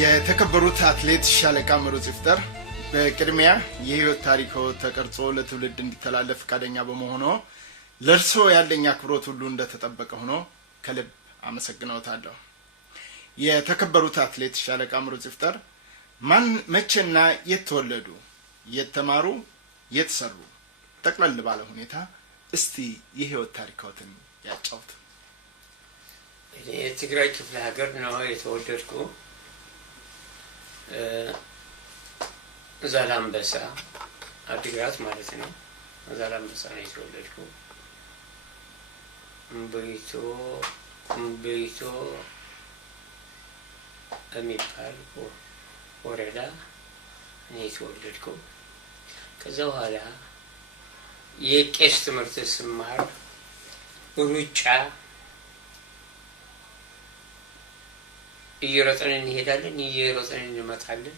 የተከበሩት አትሌት ሻለቃ ምሩጽ ይፍጠር በቅድሚያ የህይወት ታሪኮ ተቀርጾ ለትውልድ እንዲተላለፍ ፈቃደኛ በመሆኑ ለርሶ ያለኝ አክብሮት ሁሉ እንደተጠበቀ ሆኖ ከልብ አመሰግናለሁ። የተከበሩት አትሌት ሻለቃ ምሩጽ ይፍጠር ማን መቼና የተወለዱ የተማሩ የተሰሩ ጠቅለል ባለ ሁኔታ እስቲ የህይወት ታሪኮትን ያጫውቱ። የትግራይ ክፍለ ሀገር ነው የተወለድኩ። ዛላምበሳ አዲግራት ማለት ነው። ዛላምበሳ ነው የተወለድኩ። እምብይቶ የሚባል ወረዳ ነው የተወለድኩ። ከዛ በኋላ የቄስ ትምህርት ስማር ሩጫ እየሮጥን እንሄዳለን፣ እየሮጥን እንመጣለን።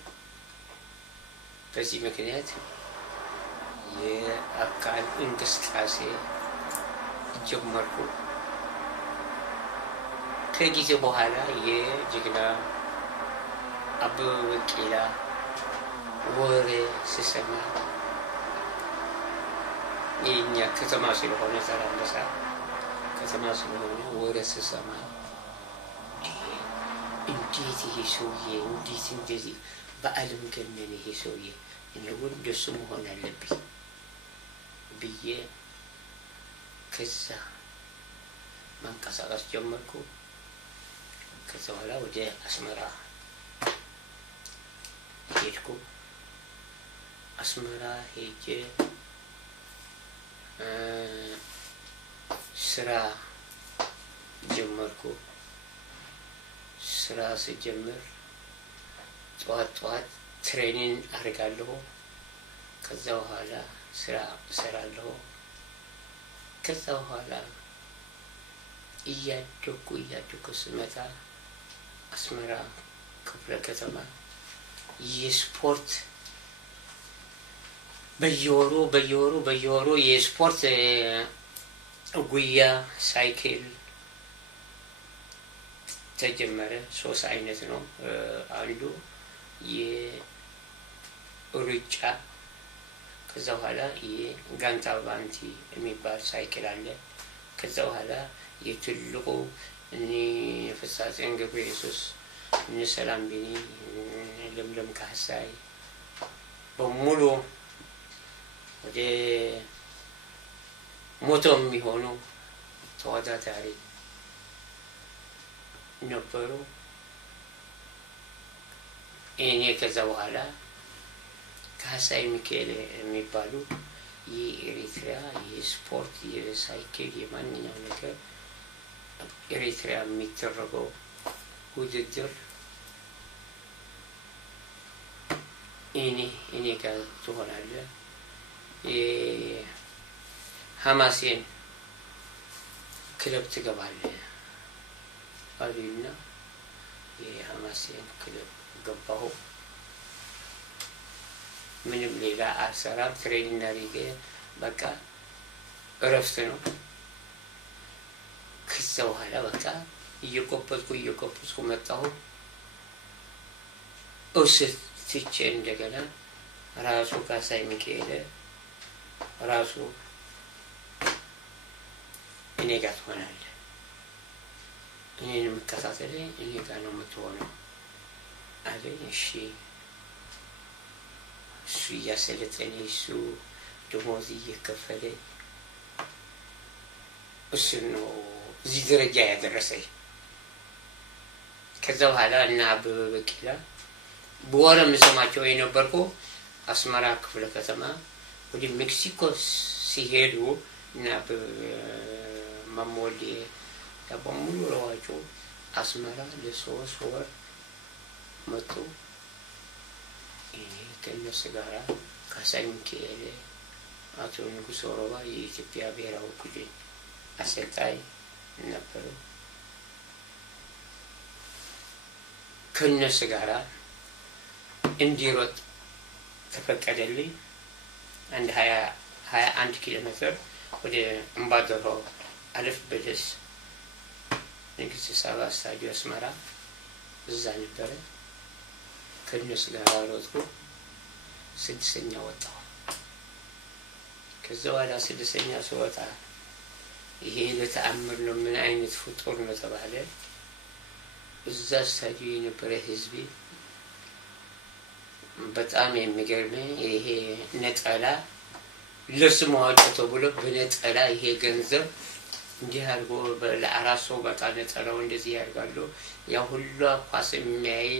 በዚህ ምክንያት የአካል እንቅስቃሴ ጀመርኩ። ከጊዜ በኋላ የጀግና አበበ ቢቂላ ወሬ ስሰማ የኛ ከተማ ስለሆነ ዛላምበሳ ከተማ ስለሆነ ወሬ ስሰማ እንዴት ይሄ ሰውዬ እንዴት እንደዚህ በዓለም ገነነ ይሄ ሰውዬ እኔ እንደሱ መሆን አለብኝ ብዬ ከዛ መንቀሳቀስ ጀመርኩ። ከዛ በኋላ ወደ አስመራ ሄድኩ። አስመራ ሄጄ ስራ ጀመርኩ። ስራ ስጀምር ጠዋት ትሬኒንግ አደርጋለሁ። ከዛ በኋላ ስራ እሰራለሁ። ከዛ በኋላ እያደኩ ስመጣ አስመራ ክፍለ ከተማ የስፖርት በየወሩ የስፖርት ጉያ ሳይክል ተጀመረ። 3 አይነት ነው። አንዱ የሩጫ፣ ከዛ በኋላ የጋንታ ባንቲ የሚባል ሳይክል አለ። ከዛ በኋላ የትልቁ እኔ ፍሳጼን ገብረ ኢየሱስ እነ ሰላም ቢኒ ለምለም ካህሳይ በሙሉ ወደ 100 የሚሆኑ ተወዳዳሪ ነበሩ። እኔ ከዛ በኋላ ካህሳይ ሚካኤል የሚባሉ የኤሪትሪያ የስፖርት የሳይክል የማንኛው ነገር ኤሪትሪያ የሚደረገው ውድድር እኔ ጋር ትሆናለህ፣ የሀማሴን ክለብ ትገባለህ አሉኝና የሀማሴን ክለብ ገባሁ። ምንም ሌላ አልሰራም። ትሬኒንግ አድርጌ በቃ እረፍት ነው። ከዛ በኋላ በቃ እየቆበጥኩ መጣሁ። ትቼ እንደገና ራሱ ካህሳይ ሚካኤል ራሱ እኔ ጋር ትሆናለህ፣ እኔን የምከታተለኝ እኔ ጋር ነው የምትሆነው አለኝ። እሺ እሱ እያሰለጠኝ እሱ ደሞዝ እየከፈለ እሱ ነው እዚህ ደረጃ ያደረሰኝ። ከዛ በኋላ እና አበበ ቢቂላ በወረ የምሰማቸው የነበርኩ አስመራ ክፍለ ከተማ ወደ ሜክሲኮ ሲሄዱ እና በመሞሌ በሙሉ ረዋጩ አስመራ ለ3 ወር መጡ። ከእነሱ ጋራ ካህሳይ ሚካኤል፣ አቶ ንጉስ ኦሮባ የኢትዮጵያ ብሔራዊ ቡድን አሰልጣኝ ነበሩ። ከእነሱ ጋራ እንዲሮጥ ተፈቀደልኝ። አንድ 21 ኪሎ ሜትር ወደ እምባደሮ አለፍ በደስ ንግስት ሳባ ስታዲዮ አስመራ እዛ ነበረ። ከነሱ ጋር ሮጥኩ። ስድስተኛ ወጣሁ። ከዛ በኋላ ስድስተኛ ስወጣ ይሄ ለተአምር ነው፣ ምን አይነት ፍጡር ነው ተባለ። እዛ ስታዲዮ የነበረ ህዝብ በጣም የሚገርመኝ ይሄ ነጠላ ልብስ ማዋጫ ተብሎ በነጠላ ይሄ ገንዘብ እንዲህ አድርጎ ለአራት ሰው በቃ ነጠላው እንደዚህ ያደርጋሉ። ያ ሁሉ ኳስ የሚያይ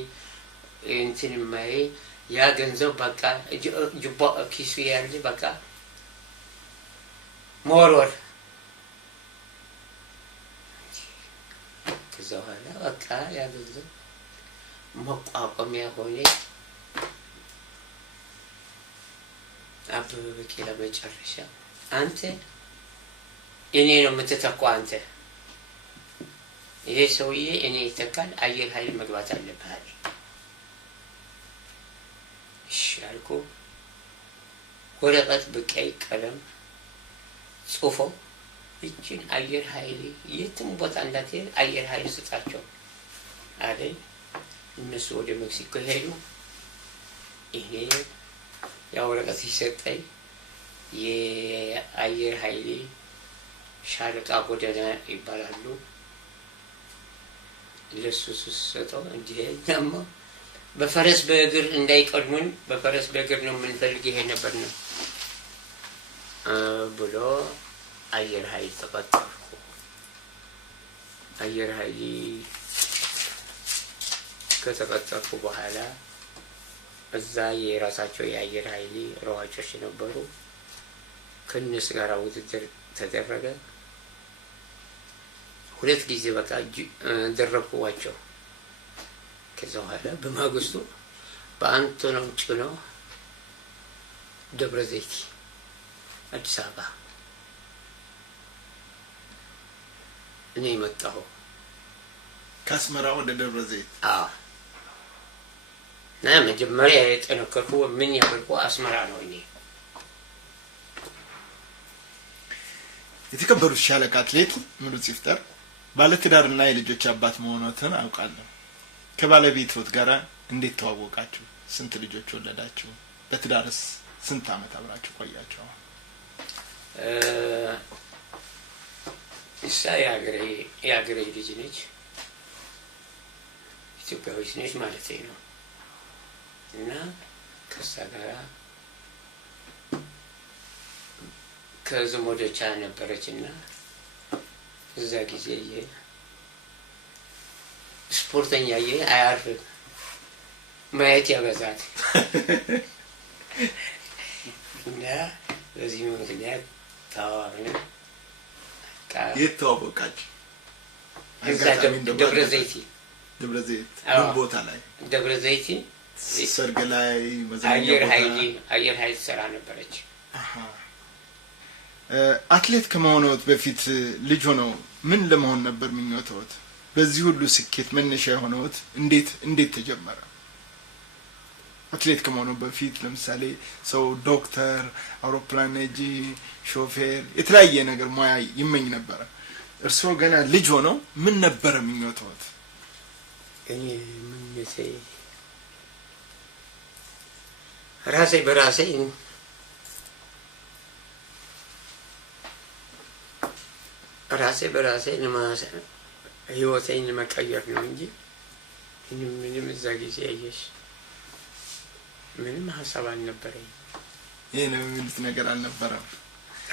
እንትን የማይ ያ ገንዘብ በቃ ጅባ ኪሱ ያለ በቃ መወርወር። ከዛ በኋላ በቃ ያ ገንዘብ መቋቋሚያ ሆነ። አበበ ቢቂላ መጨረሻ አንተ እኔ ነው የምትተካው፣ አንተ ይሄ ሰውዬ እኔ ይተካል፣ አየር ኃይል መግባት አለብህ አለ። እሺ አልኩ። ወረቀት በቀይ ቀለም ጽፎ እችን አየር ኃይል የትም ቦታ እንዳትሄድ አየር ኃይል ስጣቸው አለ። እነሱ ወደ ሜክሲኮ ሄዱ። ይሄ ያ ወረቀት ሲሰጠኝ የአየር ኃይል ሻለቃ ጎዳና ይባላሉ። ለሱ ስሰጠው እንዲህ ደግሞ በፈረስ በእግር እንዳይቀድሙን በፈረስ በእግር ነው የምንፈልግ ይሄ ነበር ነው ብሎ አየር ኃይል ተቀጠርኩ። አየር ኃይል ከተቀጠርኩ በኋላ እዛ የራሳቸው የአየር ኃይል ሯጮች ነበሩ። ከነሱ ጋር ውድድር ተደረገ። 2 ጊዜ በቃ ደረኩዋቸው። ከዛ በኋላ በማግስቱ በአንቶኖም ጭኖ ደብረ ዘይት አዲስ አበባ እኔ መጣሁ። ከአስመራ ወደ ደብረ ዘይት? አዎ። እና መጀመሪያ የጠነከርኩ ምን ያልኩ አስመራ ነው። እኔ የተከበሩት ሻለቃ አትሌት ምሩጽ ይፍጠር ባለትዳርና የልጆች አባት መሆኖትን አውቃለሁ። ከባለቤትዎት ጋር እንዴት ተዋወቃችሁ? ስንት ልጆች ወለዳችሁ? በትዳርስ ስንት ዓመት አብራችሁ ቆያችሁ? እሷ የአገሬ ልጅ ነች፣ ኢትዮጵያዊት ነች ማለት ነው። እና ከእሷ ጋር ከዘመዶቿ ነበረች እና እዛ ጊዜ ስፖርተኛ አያርፍም፣ ማየት ያበዛት እና በዚህ ምክንያት ተዋወቅን። የት ተዋወቃችሁ? ደብረ ዘይት። ደብረ ዘይት ቦታ ላይ? ደብረ ዘይት ሰርግ ላይ አየር ኃይል ሰራ ነበረች። አትሌት ከመሆንዎት በፊት ልጅ ሆነው ምን ለመሆን ነበር ምኞትዎት? በዚህ ሁሉ ስኬት መነሻ የሆነዎት እንዴት ተጀመረ? አትሌት ከመሆንዎት በፊት ለምሳሌ ሰው ዶክተር፣ አውሮፕላን ነጂ፣ ሾፌር የተለያየ ነገር ሙያ ይመኝ ነበር። እርስዎ ገና ልጅ ሆነው ምን ነበር ምኞትዎት? እኔ ምኞቴ ራሴ በራሴ ህይወቴን ለመቀየር ነው እንጂ ምንም እዛ ጊዜ ያየሽ ምንም ሀሳብ አልነበረኝ። ይሄ ነው የሚሉት ነገር አልነበረም?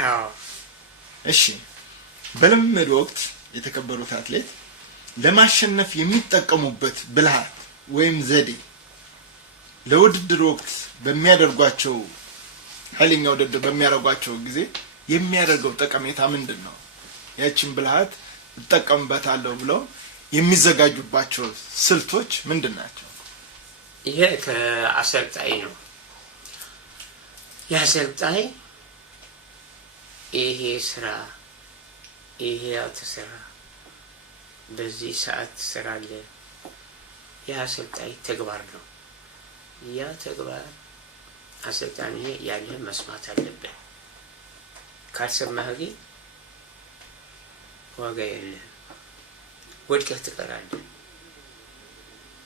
አዎ። እሺ፣ በልምምድ ወቅት የተከበሩት አትሌት ለማሸነፍ የሚጠቀሙበት ብልሃት ወይም ዘዴ ለውድድር ወቅት በሚያደርጓቸው ኃይለኛ ውድድር በሚያደርጓቸው ጊዜ የሚያደርገው ጠቀሜታ ምንድን ነው? ያችን ብልሃት እጠቀምበታለሁ ብለው የሚዘጋጁባቸው ስልቶች ምንድን ናቸው? ይሄ ከአሰልጣኝ ነው። የአሰልጣኝ ይሄ ስራ ይሄ አትስራ፣ በዚህ ሰዓት ትሰራለህ። የአሰልጣኝ ተግባር ነው። ያ ተግባር አሰልጣኝ ያለ መስማት አለበት። ካልሰማህ ግን ዋጋ የለህም፣ ወድቀህ ትቀራለህ።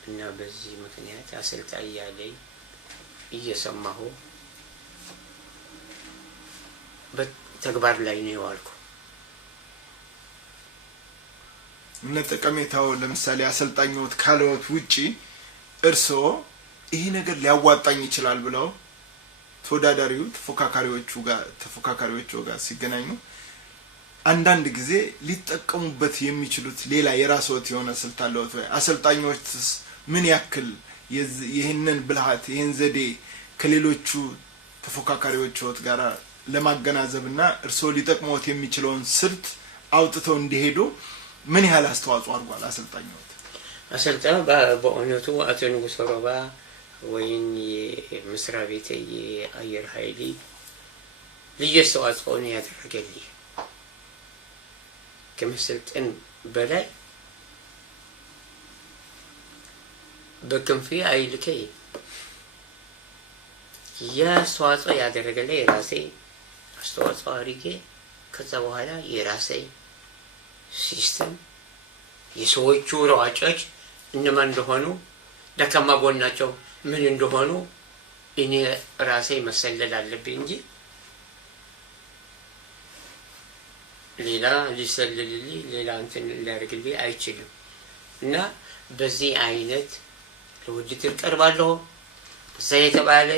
እና በዚህ ምክንያት አሰልጣኝ ያለኝ እየሰማሁ በተግባር ላይ ነው ያልኩ። እነ ጠቀሜታው ለምሳሌ አሰልጣኞት ካለዎት ውጪ እርስዎ ይሄ ነገር ሊያዋጣኝ ይችላል ብለው ተወዳዳሪው ተፎካካሪዎቹ ጋር ሲገናኙ አንዳንድ ጊዜ ሊጠቀሙበት የሚችሉት ሌላ የራስዎት የሆነ ስልት አለዎት ወይ? አሰልጣኞችስ ምን ያክል ይህንን ብልሃት ይህን ዘዴ ከሌሎቹ ተፎካካሪዎችዎት ጋር ለማገናዘብና እርስዎ ሊጠቅሙዎት የሚችለውን ስልት አውጥተው እንዲሄዱ ምን ያህል አስተዋጽኦ አድርጓል አሰልጣኞት? አሰልጣኝ በእውነቱ አቶ ንጉስ ሮባ ወይም የመስሪያ ቤት የአየር ኃይል ልዩ አስተዋጽኦ ነው ያደረገልኝ። ከመሰልጠን በላይ በክንፌ አይልከኝ የአስተዋጽኦ ያደረገልኝ የራሴ አስተዋጽኦ አድርጌ ከዛ በኋላ የራሴ ሲስተም የሰዎቹ ሯጮች እነማን እንደሆኑ ደካማ ጎናቸው ምን እንደሆኑ እኔ ራሴ መሰለል አለብኝ እንጂ ሌላ ሊሰልልልኝ ሌላ እንትን ሊያደርግልኝ አይችልም። እና በዚህ አይነት ለውድድር ቀርባለሁ። እዛ የተባለ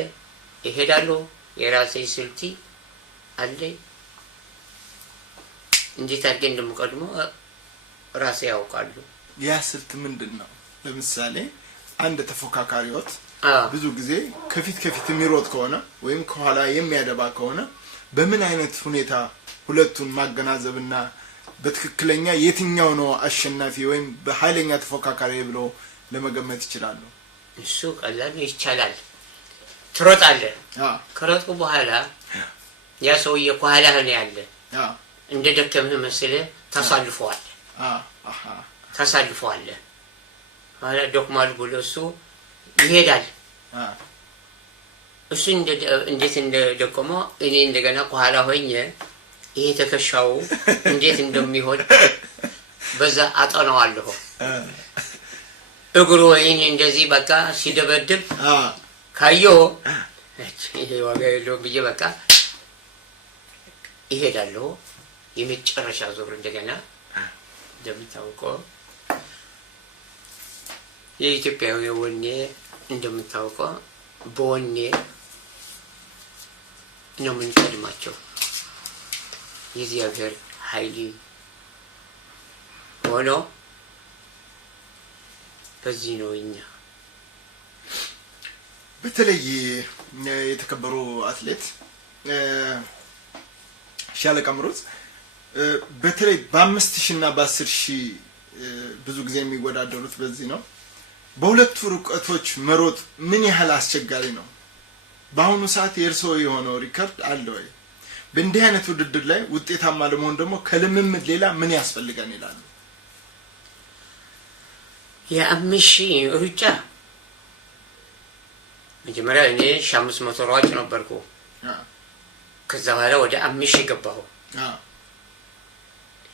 ይሄዳለሁ። የራሴ ስልቲ አለኝ። እንዴት አድርጌ እንደምቀድመው ራሴ ያውቃሉ። ያ ስልት ምንድን ነው? ለምሳሌ አንድ ተፎካካሪዎት ብዙ ጊዜ ከፊት የሚሮጥ ከሆነ ወይም ከኋላ የሚያደባ ከሆነ በምን አይነት ሁኔታ ሁለቱን ማገናዘብና በትክክለኛ የትኛው ነው አሸናፊ ወይም በኃይለኛ ተፎካካሪ ብሎ ለመገመት ይችላሉ? እሱ ቀላል ይቻላል። ትሮጣለህ። ከሮጥኩ በኋላ ያ ሰውዬ ከኋላ ነው ያለ። እንደ ደከምህ መስለህ ታሳልፈዋለህ። ኋላ ደክሟል ብሎ እሱ ይሄዳል። እሱ እንዴት እንደደከመው እኔ እንደገና ከኋላ ሆኜ ይሄ ተከሻው እንዴት እንደሚሆን በዛ አጠናዋለሁ። እግሩ ወይኔ እንደዚህ በቃ ሲደበድብ ካየሁ ይሄ ዋጋ የለውም ብዬ በቃ ይሄዳለሁ። የመጨረሻ ዙር እንደገና እንደምታውቀው የኢትዮጵያዊ ወኔ እንደምታውቀው በወኔ ነው የምንቀድማቸው። የእግዚአብሔር ኃይል ሆኖ በዚህ ነው እኛ በተለይ የተከበሩ አትሌት ሻለቃ ምሩጽ በተለይ በ5000 እና በ10000 ብዙ ጊዜ የሚወዳደሩት በዚህ ነው። በሁለቱ ርቀቶች መሮጥ ምን ያህል አስቸጋሪ ነው? በአሁኑ ሰዓት የእርስዎ የሆነው ሪከርድ አለ ወይ? በእንዲህ አይነት ውድድር ላይ ውጤታማ ለመሆን ደግሞ ከልምምድ ሌላ ምን ያስፈልጋል ይላሉ? የ5000 ሩጫ መጀመሪያ እኔ 500 ሯጭ ነበርኩ። ከዛ በኋላ ወደ 5000 ገባሁ።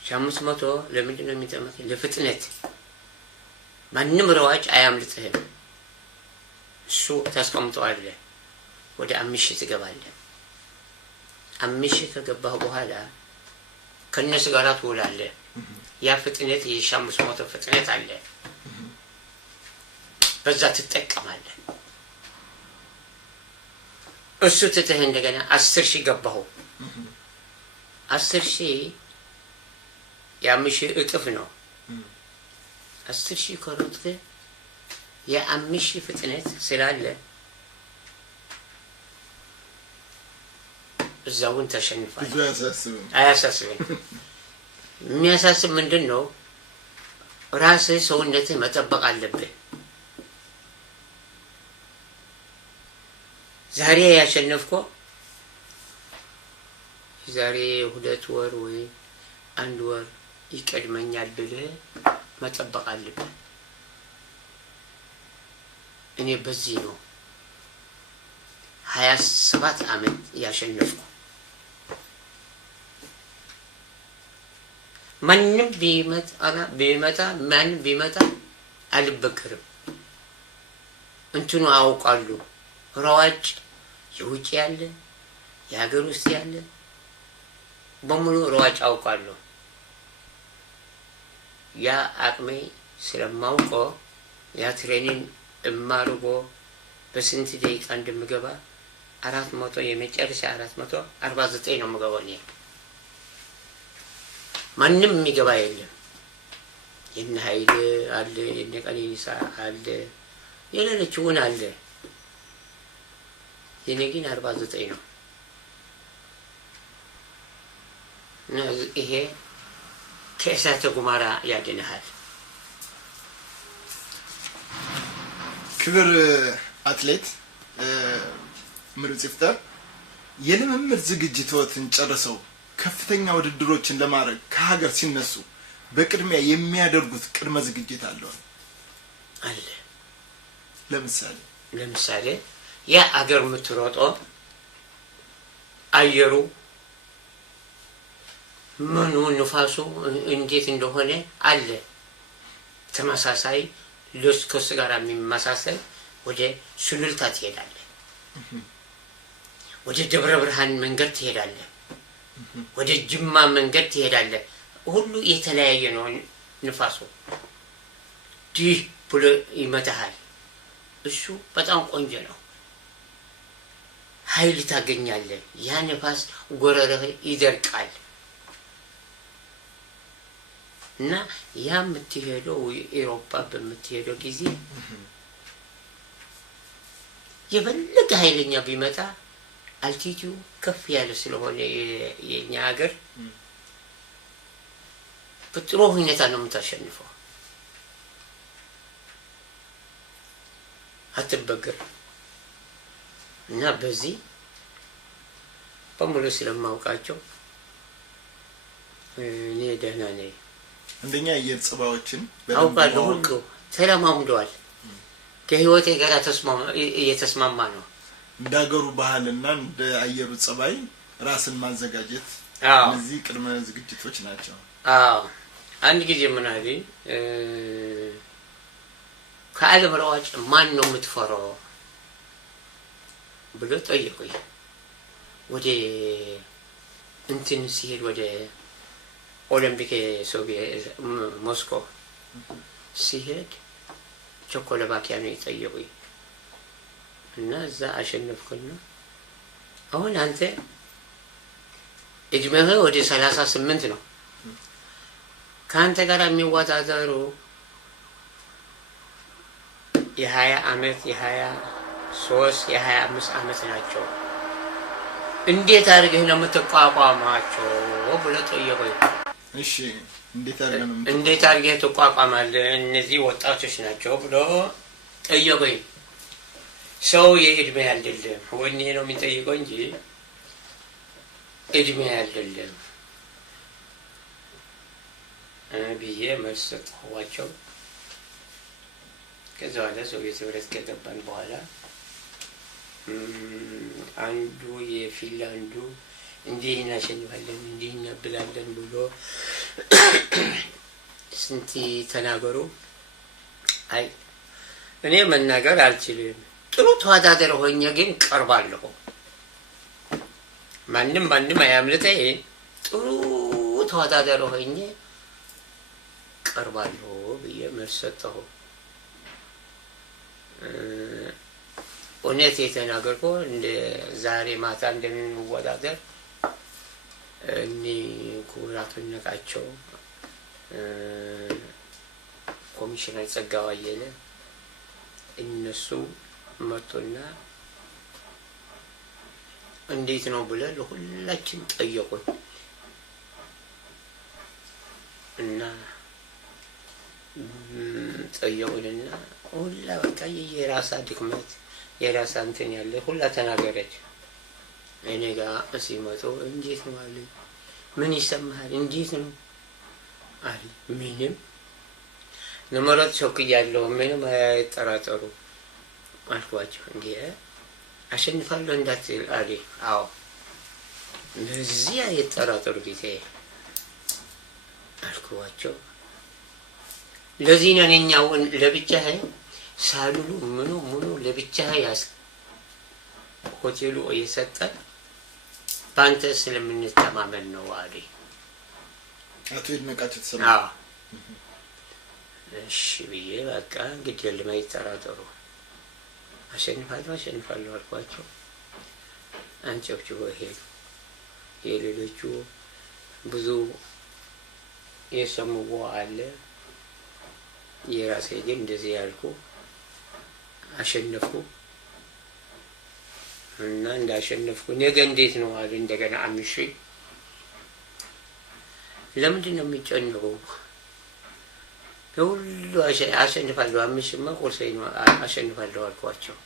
500 ለምንድን ነው የሚጠመት? ለፍጥነት ማንም ሯጭ አያምልጥህም። እሱ ታስቀምጠዋለህ። ወደ 5000 ትገባለህ። 5000 ከገባህ በኋላ ከነሱ ጋር ትውላለህ። ያ ፍጥነት የ500 ፍጥነት አለ። በዛ ትጠቀማለህ። እሱ ትተህ እንደገና 10000 ገባሁ። 10000 የ5000 እጥፍ ነው። 10000 ከሮጥክ የ5000 ፍጥነት ስላለ እዛውን ተሸንፋል። አያሳስብም። የሚያሳስብ ምንድን ነው? ራስህ ሰውነትህ መጠበቅ አለብህ። ዛሬ ያሸነፍከው ዛሬ 2 ወር ወይ 1 ወር ይቀድመኛል ብለህ መጠበቅ አለብህ። እኔ በዚህ ነው 27 ዓመት ያሸነፍኩ። ማንም ቢመጣ አልበገርም። እንትኑ አውቃሉ። ሯጭ የውጭ ያለ የሀገር ውስጥ ያለ በሙሉ ሯጭ አውቃሉ። ያ አቅሜ ስለማውቀው ያ ትሬኒንግ እማርጎ በስንት ደቂቃ እንደምገባ 400 የመጨረሻ 449 ነው የምገባው እኔ። ማንም የሚገባ የለም። የነ ኃይል አለ፣ የነ ቀነኒሳ አለ፣ የሌሎችውን አለ። የኔ ግን 49 ነው። ይሄ ከእሳተ ገሞራ ያድንሃል። ክብር አትሌት ምሩጽ ይፍጠር፣ የልምምድ ዝግጅቶትን ጨርሰው ከፍተኛ ውድድሮችን ለማድረግ ከሀገር ሲነሱ በቅድሚያ የሚያደርጉት ቅድመ ዝግጅት አለው አለ። ለምሳሌ ያ አገር የምትሮጠው አየሩ ምኑ ንፋሱ እንዴት እንደሆነ አለ። ተመሳሳይ ከሱ ጋር የሚመሳሰል ወደ ሱሉልታ ትሄዳለህ፣ ወደ ደብረ ብርሃን መንገድ ትሄዳለህ፣ ወደ ጅማ መንገድ ትሄዳለህ። ሁሉ የተለያየ ነው ንፋሱ። ዲህ ብሎ ይመታሃል። እሱ በጣም ቆንጆ ነው። ኃይል ታገኛለህ። ያ ንፋስ ጎረረህ ይደርቃል። እና ያ የምትሄደው ኤሮፓ በምትሄደው ጊዜ የበለጠ ኃይለኛ ቢመጣ አልቲቲው ከፍ ያለ ስለሆነ የኛ ሀገር በጥሩ ሁኔታ ነው የምታሸንፈው። አትበገር። እና በዚህ በሙሉ ስለማውቃቸው እኔ ደህና ነኝ። አንደኛ አየር ጸባዮችን አውቃለሁ። ሁሉ ተለማምደዋል። ከህይወቴ ጋር እየተስማማ ነው። እንደ ሀገሩ ባህልና እንደ አየሩ ጸባይ ራስን ማዘጋጀት እነዚህ ቅድመ ዝግጅቶች ናቸው። አንድ ጊዜ ምን አለኝ፣ ከዓለም ሯጭ ማን ነው የምትፈራው ብሎ ጠየቁኝ። ወደ እንትን ሲሄድ ወደ ኦሎምፒክ ሶቪየት ሞስኮ ሲሄድ ቸኮስሎቫኪያ ነው የጠየቁኝ እና እዛ አሸነፍኩና አሁን አንተ እድሜህ ወደ 38 ነው። ከአንተ ጋር የሚወዳደሩ የ20 ዓመት የ23 የ25 ዓመት ናቸው። እንዴት አድርገህ ነው የምትቋቋማቸው ብሎ ጠየቁኝ። እሺ እንዴት አድርገህ ትቋቋማለህ? እነዚህ ወጣቶች ናቸው ብሎ ጠየቁኝ። ሰው የእድሜ አይደለም ወኔ ነው የሚጠይቀው እንጂ እድሜ አይደለም ብዬ መልስ ሰጠኋቸው። ከዛ በኋላ ሶቪየት ህብረት ከገባን በኋላ አንዱ የፊንላንዱ እንዲህ እናሸንፋለን እንዲህ እናብላለን ብሎ ስንት ተናገሩ። አይ እኔ መናገር አልችልም፣ ጥሩ ተወዳደር ሆኜ ግን ቀርባለሁ። ማንም አያምልጠኝ። ጥሩ ተወዳደር ሆኜ ቀርባለሁ ብዬ መልስ ሰጠሁ። እውነት የተናገርኩ እንደ ዛሬ ማታ እንደምንወዳደር እኔ ክቡራቱ ነቃቸው፣ ኮሚሽነር ጸጋው አየለ እነሱ መጡና እንዴት ነው ብለን ሁላችን ጠየቁን እና ጠየቁንና ሁላ በቃ የራሳ ድክመት የራሳ እንትን ያለ ሁላ ተናገረች። እኔ ጋር ሲመጡ እንዴት ነው አለ። ምን ይሰማሃል? እንዴት ነው አለ። ምንም ለመረጥ ሾክያለሁ፣ ምንም አይጠራጠሩ አልኳቸው። እንዴ አሸንፋለሁ እንዳትል አለ። አዎ በዚህ አይጠራጠሩ ጊዜ አልኳቸው። ለዚህ ነው እኛውን ለብቻህ ሳሉሉ ምኑ ለብቻ ያስ ሆቴሉ የሰጠን ባንተ ስለምንተማመን ነው አለኝ። አቶ ይድነቃቸው ተሰማ። አዎ እሺ ብዬ በቃ እንግዲህ ለማይጠራጠሩ አሸንፋለሁ አልኳቸው። አንጨብጭቦ ሄዱ። የሌሎቹ ብዙ የሰሙው አለ። የራሴ ግን እንደዚህ ያልኩ አሸነፍኩ እና እንዳሸነፍኩ ነገ እንዴት ነው አሉ። እንደገና አምሽ ለምንድን ነው የሚጨነቀው? ሁሉ አሸንፋለሁ። አምሽማ ቁርሴን አሸንፋለሁ አልኳቸው።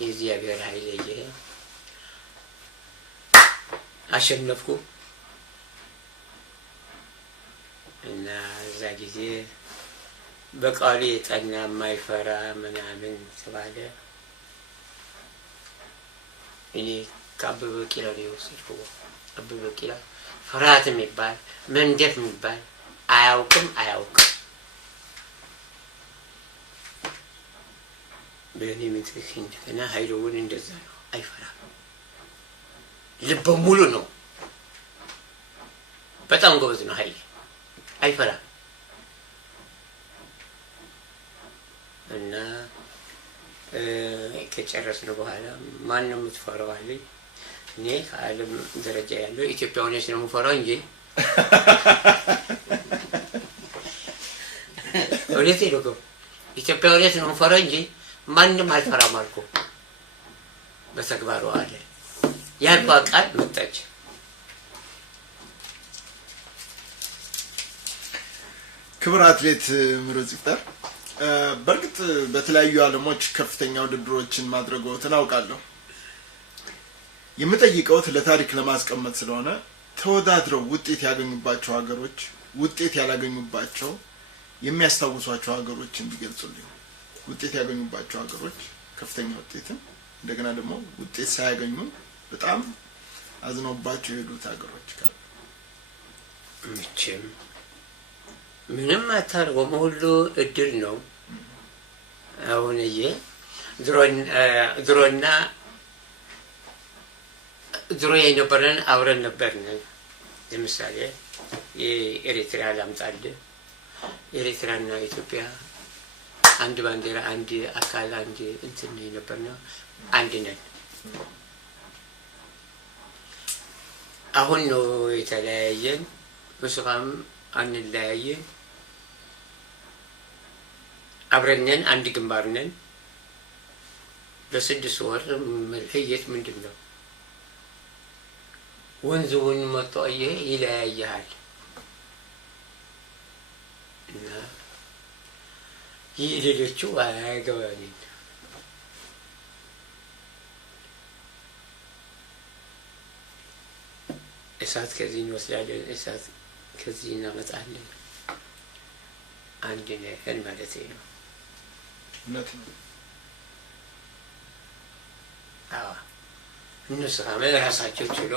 የእግዚአብሔር ኃይል ይሄ አሸነፍኩ እና እዛ ጊዜ በቃሉ የጠና የማይፈራ ምናምን ተባለ። እኔ ከአበበ ቢቂላ ነው የወሰድኩት። አበበ ቢቂላ ፍርሃት የሚባል መንደፍ የሚባል አያውቅም። በእኔ ምትክ እንደገና ኃይለውን እንደዛ ነው። አይፈራም። ልበ ሙሉ ነው። በጣም ጎበዝ ነው ኃይሌ። አይፈራም እና ከጨረስን በኋላ ማን ነው የምትፈራው አለኝ። እኔ ከዓለም ደረጃ ያለው ኢትዮጵያውያኖች ነው የምፈራው እንጂ እውነቴን ነው። ኢትዮጵያውያኖች ነው የምፈራው እንጂ ማንም አልፈራም አልኩ። በተግባሩ አለ ያልኳ ቃል መጣች። ክብር አትሌት ምሩጽ ይፍጠር፣ በእርግጥ በተለያዩ ዓለሞች ከፍተኛ ውድድሮችን ማድረግዎትን አውቃለሁ። የምጠይቀውት ለታሪክ ለማስቀመጥ ስለሆነ ተወዳድረው ውጤት ያገኙባቸው ሀገሮች፣ ውጤት ያላገኙባቸው የሚያስታውሷቸው ሀገሮች እንዲገልጹልኝ። ውጤት ያገኙባቸው ሀገሮች ከፍተኛ ውጤትን፣ እንደገና ደግሞ ውጤት ሳያገኙ በጣም አዝነውባቸው የሄዱት ሀገሮች ካሉ። መቼም ምንም አታርጎም፣ ሁሉ እድል ነው። አሁን ድሮ የነበረን አብረን ነበርን። ለምሳሌ የኤርትራ ላምጣልህ። ኤርትራና ኢትዮጵያ አንድ ባንዲራ፣ አንድ አካል፣ አንድ እንትን የነበርነው አንድ ነን። አሁን ነው የተለያየን። በስራም አንለያየን። አብረን ነን፣ አንድ ግንባር ነን። ለ6 ወር መለየት ምንድን ነው? ወንዙን መጥቶ ይለያያል። እና ይህ ሌሎቹ አያገባኝም። እሳት ከዚህ እንወስዳለን፣ እሳት ከዚህ እናመጣለን። አንድ ነን ማለት ነው። እውነት ነው። አዎ እነሱ ራሳቸው ችሎ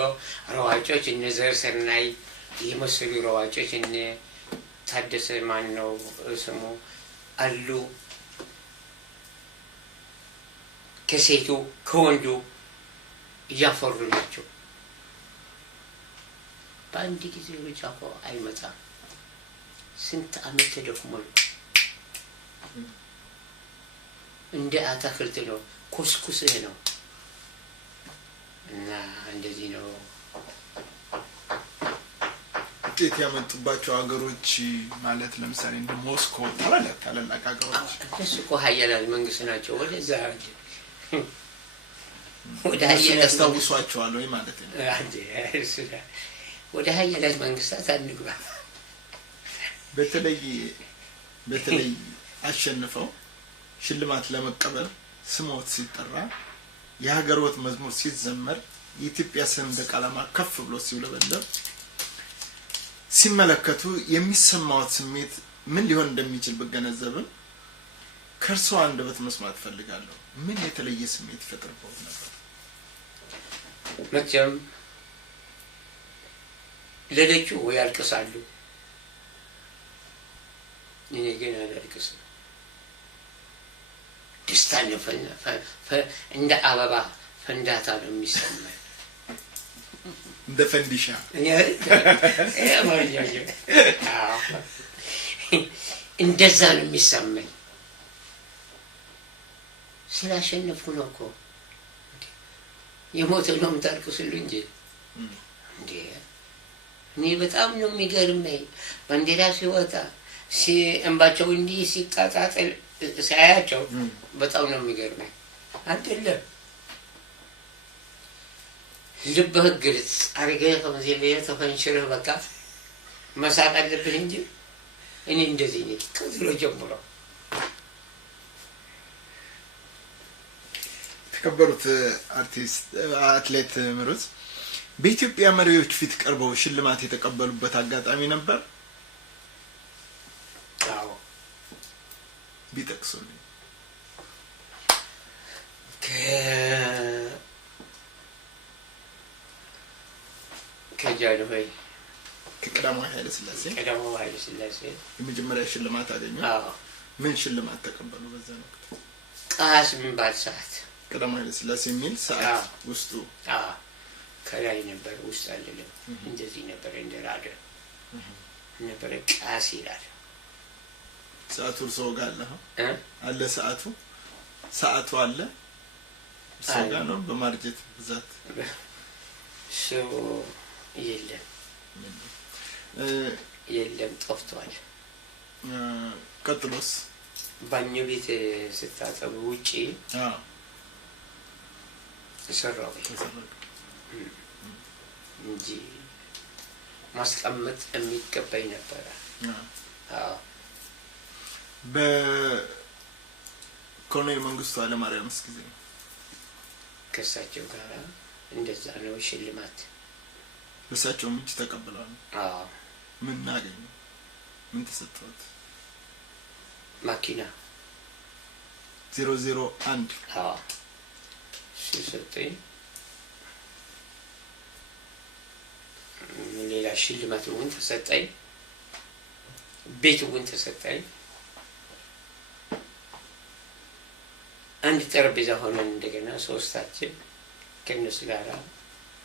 ሯጮች እነ ዘር ሰናይ የመሰሉ ሯጮች እነ ታደሰ ማን ነው ስሙ አሉ። ከሴቱ ከወንዱ እያፈሩ ናቸው። በአንድ ጊዜ ሩጫ እኮ አይመጣም። ስንት ዓመት ተደክሟል። እንደ አታክልት ነው፣ ኩስኩስህ ነው። እና እንደዚህ ነው ውጤት ያመጡባቸው ሀገሮች ማለት ለምሳሌ እንደ ሞስኮ ታላላቅ ሀገሮች። እነሱ እኮ ሀያላን መንግስት ናቸው። ወደዛ ወደ ሀያላን ያስታውሷቸዋል ወይ ማለት ነው? ወደ ሀያላን መንግስታት አንግባ። በተለይ አሸንፈው ሽልማት ለመቀበል ስሞት ሲጠራ የሀገሮት መዝሙር ሲዘመር የኢትዮጵያ ሰንደቅ ዓላማ ከፍ ብሎ ሲውለበለብ ሲመለከቱ የሚሰማዎት ስሜት ምን ሊሆን እንደሚችል ብገነዘብም ከእርስዎ አንደበት መስማት ፈልጋለሁ። ምን የተለየ ስሜት ይፈጥርብዎት ነበር? መቼም ሌሎቹ ያልቅሳሉ፣ እኔ ግን አላልቅስም። ደስታ ነው እንደ አበባ ፈንዳታ ነው የሚሰማኝ እንደ ፈንዲሻ እንደዛ ነው የሚሰማኝ ስላሸነፍኩ ነው እኮ የሞተ ነው የምታልቅሱልኝ እንጂ እንዴ እኔ በጣም ነው የሚገርመኝ ባንዲራ ሲወጣ እንባቸው እንዲህ ሲቃጣጠል ሳያቸው በጣም ነው የሚገርመኝ አይደለም ልብህ ግልጽ አድርገህ ከመዘለያ ተፈንሽረህ በቃ መሳቅ አለብህ እንጂ እኔ እንደዚህ ነኝ ከድሮ ጀምሮ ተከበሩት አትሌት ምሩጽ በኢትዮጵያ መሪዎች ፊት ቀርበው ሽልማት የተቀበሉበት አጋጣሚ ነበር? አዎ ቢጠቅሱልኝ ከጃንሆይ ከቀዳማዊ ኃይለ ሥላሴ የመጀመሪያ ሽልማት አገኙ? አዎ ምን ሽልማት ተቀበሉ በዛ ነው? ቃስ የሚባል ሰዓት ቀዳማዊ ኃይለ ሥላሴ የሚል ሰዓት ውስጡ ከላይ ነበር ውስጥ አይደለም እንደዚህ ነበር እንደ ራዲዮ ነበር ቃስ ይላል ሰዓቱ እርሶ ጋር አለ ሰዓቱ አለ እርሶ ጋር ነው በማርጀት ብዛት የለም ጠፍቷል ቀጥሎስ ባኞ ቤት ስታጠብ ውጪ ተሰራው እንጂ ማስቀመጥ የሚገባኝ ነበር በኮሎኔል መንግስቱ ኃይለማርያምስ ጊዜ ከሳቸው ጋር እንደዛ ነው ሽልማት በሳቸው ምንጭ ተቀበላሉ? ምን አገኙ? ምን ተሰጥቷት? ማኪና 001 ሲሰጠኝ ሌላ ሽልማት ውን ተሰጠኝ ቤት ውን ተሰጠኝ አንድ ጠረጴዛ ሆነን እንደገና ሶስታችን ከነሱ ጋር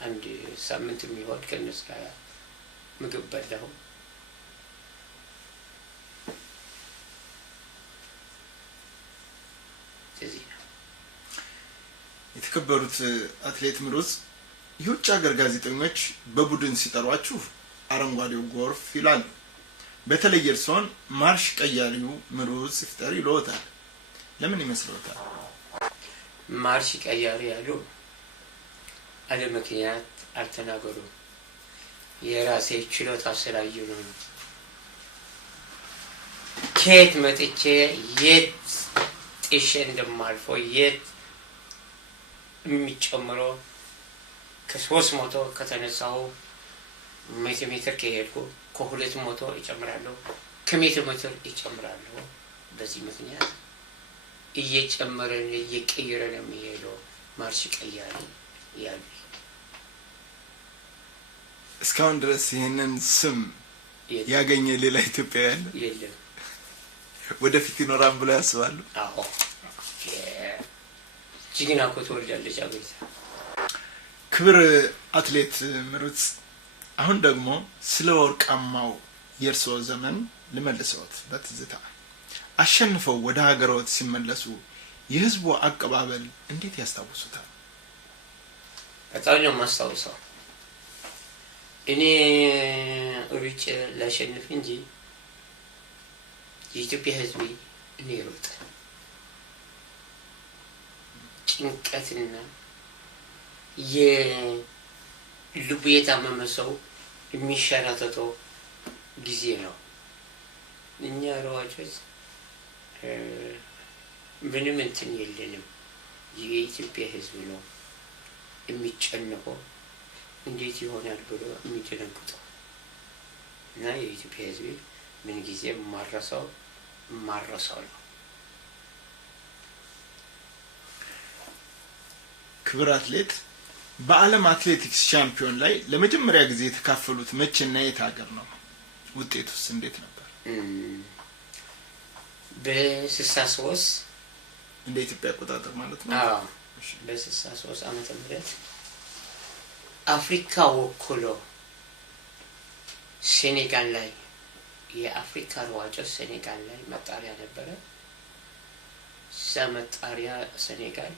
አንድ ሳምንት የሚሆን ከነሱ ጋር ምግብ በላሁ እዚህ ነው የተከበሩት አትሌት ምሩጽ የውጭ ሀገር ጋዜጠኞች በቡድን ሲጠሯችሁ አረንጓዴው ጎርፍ ይላሉ በተለይ እርሶን ማርሽ ቀያሪው ምሩጽ ይፍጠር ይሎታል ለምን ይመስሎታል ማርሽ ቀያሪ ያሉ አለ ምክንያት አልተናገሩ የራሴ ችሎታ ስላዩ ነው ከየት መጥቼ የት ጥሼ እንደማልፎ የት የሚጨምረው ከ300 ከተነሳው ሜትር ከሄድኩ ከ200 ይጨምራለሁ ከሜትር ይጨምራለሁ በዚህ ምክንያት እየጨመረን እየቀየረን የሚሄደው ማርሽ ቀያሪ ያሉ እስካሁን ድረስ ይሄንን ስም ያገኘ ሌላ ኢትዮጵያውያን የለም ወደፊት ይኖራል ብለው ያስባሉ? አዎ ጅግና እኮ ተወልዳለች አገሪቷ ክብር አትሌት ምሩጽ አሁን ደግሞ ስለ ወርቃማው የእርሶ ዘመን ልመልሰዎት በትዝታ አሸንፈው ወደ ሀገሮት ሲመለሱ የህዝቡ አቀባበል እንዴት ያስታውሱታል? በጣም ነው የማስታውሰው እኔ ሩጭ ላሸንፍ እንጂ የኢትዮጵያ ህዝብ እኔ ሮጠ ጭንቀትና የልቡ የታመመ ሰው የሚሸራተተው ጊዜ ነው እኛ ሯጮች ምንም እንትን የለንም የኢትዮጵያ ህዝብ ነው የሚጨነቀው እንዴት ይሆናል ብሎ የሚደነግጠው እና የኢትዮጵያ ህዝብ ምን ጊዜ ማረሳው ነው ክብር አትሌት በዓለም አትሌቲክስ ቻምፒዮን ላይ ለመጀመሪያ ጊዜ የተካፈሉት መቼና የት ሀገር ነው ውጤቱስ እንዴት ነበር? በ63 እንደ ኢትዮጵያ አቆጣጠር ማለት ነው። አዎ በ63 ዓመተ ምህረት አፍሪካ ወክሎ ሴኔጋል ላይ የአፍሪካ ሯጮች ሴኔጋል ላይ መጣሪያ ነበረ። መጣሪያ ሴኔጋል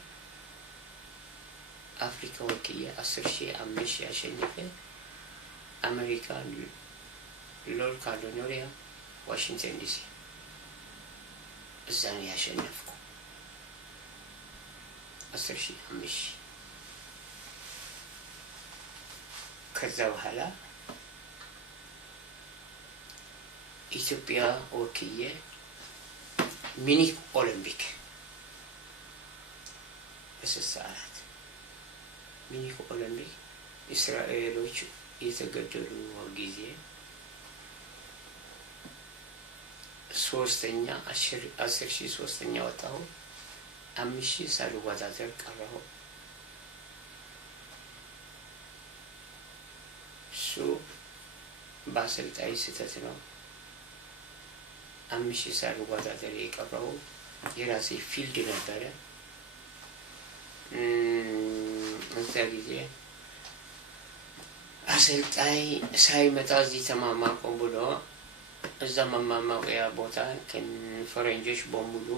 አፍሪካ ወክዬ 10,000 5,000 ያሸነፈ አሜሪካ ሎል ካሊፎርኒያ ዋሽንግተን ዲሲ እዛ ነው ያሸነፍኩ 10,000 5,000 ከዛ በኋላ ኢትዮጵያ ወክዬ ሚኒክ ኦሎምፒክ በ64 ሚኒክ ኦሎምፒክ እስራኤሎች የተገደሉ ጊዜ ሶስተኛ 10,000 ሶስተኛ ወጣሁ 5,000 ሳልወዳደር ቀረሁ። እሱ በአሰልጣኝ ስህተት ነው 5,000 ሳልወዳደር የቀረሁ። የራሴ ፊልድ ነበረ። እዛ ጊዜ አሰልጣኝ ሳይመጣ እዚህ ተማማቆ ብሎ እዛ መማማቂያ ቦታ ከፈረንጆች በሙሉ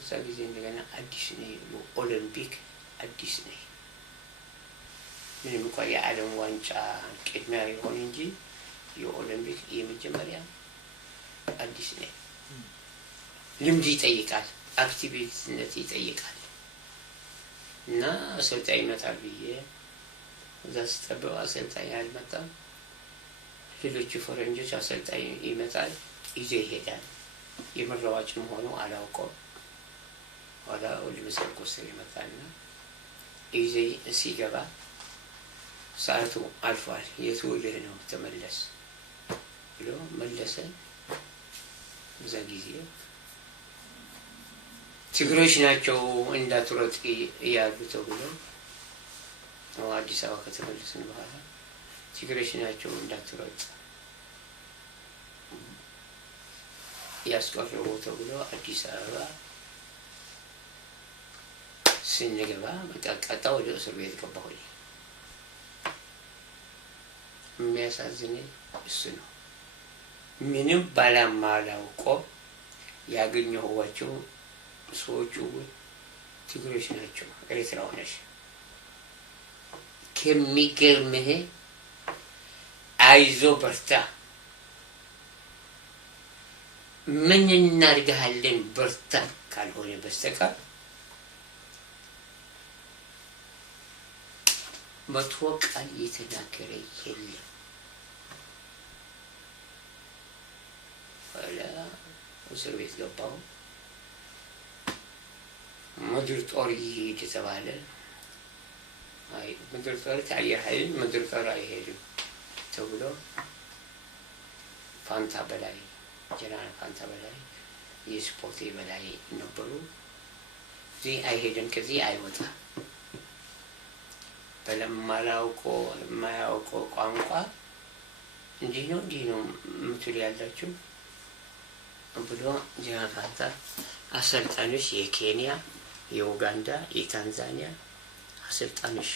እዛ ጊዜ እንደገና አዲስ ነው ኦሎምፒክ አዲስ ነው። ምንም እንኳን የዓለም ዋንጫ ቅድሚያ ይሆን እንጂ የኦሎምፒክ የመጀመሪያ አዲስ ነው። ልምድ ይጠይቃል፣ አክቲቪቲነት ይጠይቃል። እና አሰልጣኝ ይመጣል ብዬ እዛ ስጠብቀው አሰልጣኝ አልመጣም። ሌሎቹ ፈረንጆች አሰልጣኝ ይመጣል ይዞ ይሄዳል። የመራዋጭ መሆኑ አላውቀውም። ኋላ ወደ መሰልኮ ስር ይመጣልና ይዞ ሲገባ ሰዓቱ አልፏል፣ የት ውልህ ነው ተመለስ ብሎ መለሰ። እዛ ጊዜ ትግሮች ናቸው እንዳትሮጥ እያሉ ተብሎ አዲስ አበባ ከተመለስን በኋላ ትግሮች ናቸው እንዳትሮጥ ያስቀረቡ ተብሎ አዲስ አበባ ስንገባ በቃ ቀጣ ወደ እስር ቤት ገባሁኝ። የሚያሳዝነኝ እሱ ነው። ምንም ባላማላውቀው ያገኘኋቸው ሰዎቹ ትግሮች ናቸው፣ ኤርትራውያን። ከሚገርምህ አይዞ በርታ፣ ምን እናድርግሃለን በርታ ካልሆነ በስተቀር መጥፎ ቃል የተናገረ የለም። ኋላ እስር ቤት ገባሁ። ምድር ጦር ይሄድ ተባለ። አይ ምድር ጦር ከአየር ኃይል ምድር ጦር አይሄድም ተብሎ ፋንታ በላይ ጀነራል ፋንታ በላይ የስፖርት በላይ ነበሩ። እዚህ አይሄድም ከዚህ አይወጣም በለማላውቀው የማያውቀው ቋንቋ እንዲህ ነው ምትል ያላችሁ ብሎ ጀነራል ፋንታ አሰልጣኞች የኬንያ፣ የኡጋንዳ፣ የታንዛኒያ አሰልጣኞች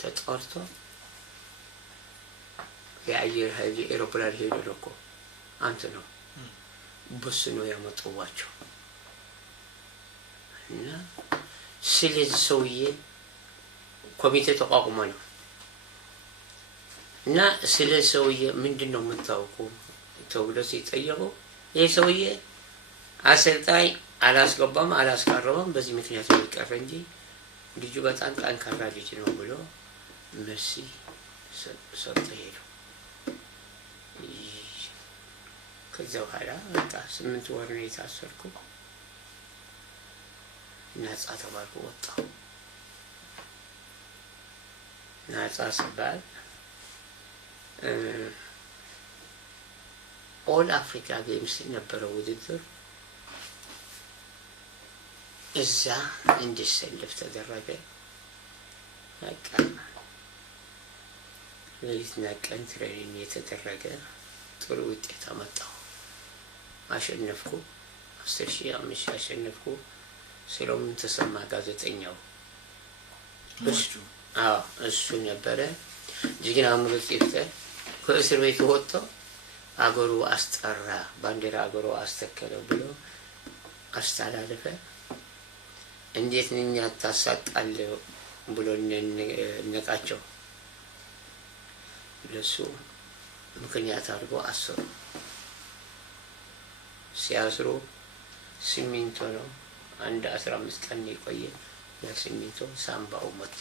ተጠርቶ የአየር ኃይል ኤሮፕላን ሄዶ እኮ አንተ ነው በሱ ነው ያመጣዋቸው። እና ስለዚህ ሰውዬ ኮሚቴ ተቋቁሞ ነው እና ስለ ሰውዬ ምንድነው የምታውቁ ተብሎ ሲጠየቁ ይሄ ሰውዬ አሰልጣኝ አላስገባም አላስቀረበም በዚህ ምክንያት ነው የቀረ እንጂ ልጁ በጣም ጠንካራ ልጅ ነው ብሎ መልስ ሰጥቶ ሄዱ። ከዛ በኋላ በቃ 8 ወር ነው የታሰርኩ። ነፃ ተባልኩ፣ ወጣሁ። ነፃ ሲባል ኦል አፍሪካ ጌምስ ነበረው ውድድር። እዛ እንዲሰለፍ ተደረገ። በቃ ሌሊትና ቀን ትሬኒንግ የተደረገ ጥሩ ውጤት አመጣሁ። አሸነፍኩ። 10,000 5,000 አሸነፍኩ። ሰሎሞን ተሰማ ጋዜጠኛው እሱ ነበረ። ጀግና ምሩጽ ይፍጠር ከእስር ቤት ወጥቶ አገሩ አስጠራ፣ ባንዲራ አገሩ አስተከለ ብሎ አስተላለፈ። እንዴት ነኛ ታሳጣለ ብሎ ነቃቸው። ለሱ ምክንያት አድርጎ አሰሩ። ሲያስሩ ሲሚንቶ ነው አንድ 15 ቀን የቆየ ሲሚንቶ ሳምባው ሞተ።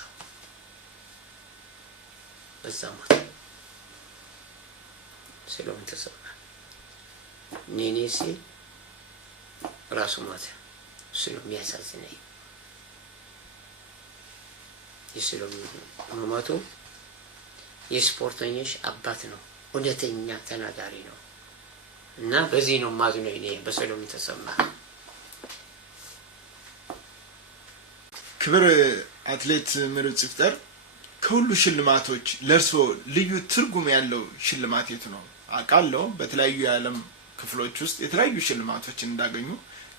በዛ ሞተ። ሰሎሞን ተሰማ ኔኔሲ ራሱ ሞተ። እሱ ነው የሚያሳዝነኝ። የሰሎሞን መሞቱ የስፖርተኞች አባት ነው፣ እውነተኛ ተናጋሪ ነው። እና በዚህ ነው ማዝነው እኔ በሰሎሞን ተሰማ። ክብር አትሌት ምሩጽ ይፍጠር ከሁሉ ሽልማቶች ለርሶ ልዩ ትርጉም ያለው ሽልማት የቱ ነው? አውቃለሁ በተለያዩ የዓለም ክፍሎች ውስጥ የተለያዩ ሽልማቶችን እንዳገኙ፣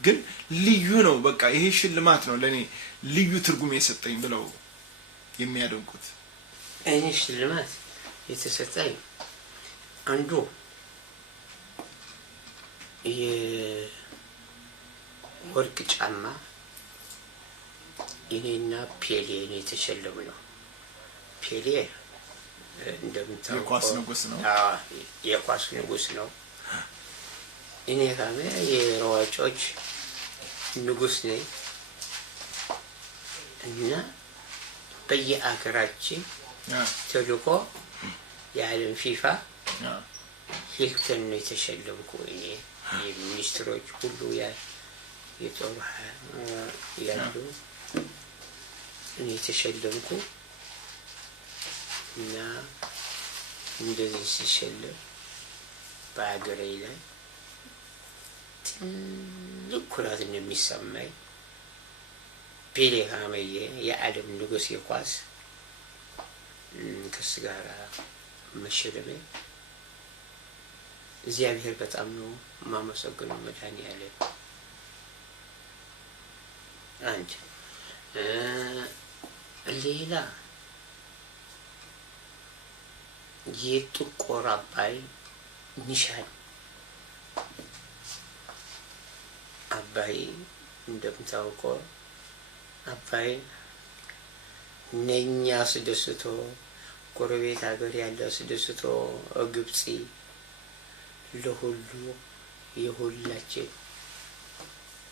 ግን ልዩ ነው በቃ ይሄ ሽልማት ነው ለኔ ልዩ ትርጉም የሰጠኝ ብለው የሚያደንቁት? እኔ ሽልማት የተሰጠኝ አንዱ የወርቅ ጫማ እኔና ፔሌ የተሸለሙ ነው። ፔሌ እንደምታውቀው የኳስ ንጉስ ነው። የኳስ ንጉስ ነው። እኔ ካሜ የሯጮች ንጉስ ነኝ እና በየአገራችን ተልኮ የዓለም ፊፋ ሂልተን ነው የተሸለምኩ። እኔ የሚኒስትሮች ሁሉ የጦር ያሉ እኔ የተሸለምኩ እና እንደዚህ ሲሸለም በአገሬ ላይ ትልቅ ኩራት እንደሚሰማኝ ፔሌ ካመየ የዓለም ንጉስ የኳስ ከሱ ጋር መሸለሜ እግዚአብሔር በጣም ነው ማመሰግነው። መድኃኒዓለም አንድ ሌላ የጥቁር አባይ ኒሻን አባይ እንደምታውቀው አባይ ነኛ አስደስቶ ጎረቤት ሀገር ያለ አስደስቶ ግብጽ ለሁሉ የሁላችን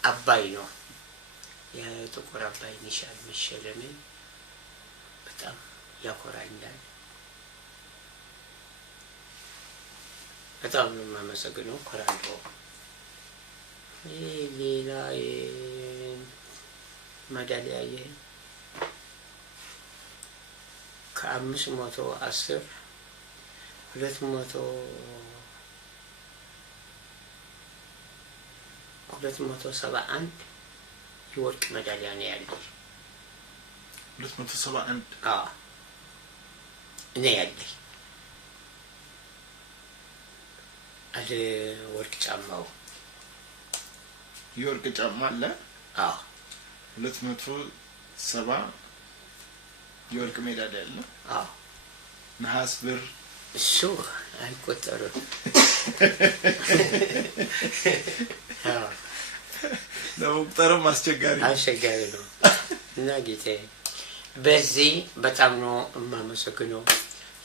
አባይ ነው። የጥቁር አባይ ኒሻን መሸለሜ በጣም ያኮራኛል። በጣም ነው የማመሰግነው። ኮራለሁ። ሌላ ሜዳሊያ ከ510 271 የወርቅ ሜዳሊያ ነው ያለኝ። 271 እኔ ያለኝ አለ። ወርቅ ጫማው የወርቅ ጫማ አለ። 270 የወርቅ ሜዳሊያ አለ። ነሐስ ብር እሱ አይቆጠርም። ለመቁጠርም አስቸጋሪ ነው። እና ጌታዬ በዚህ በጣም ነው የማመሰግነው።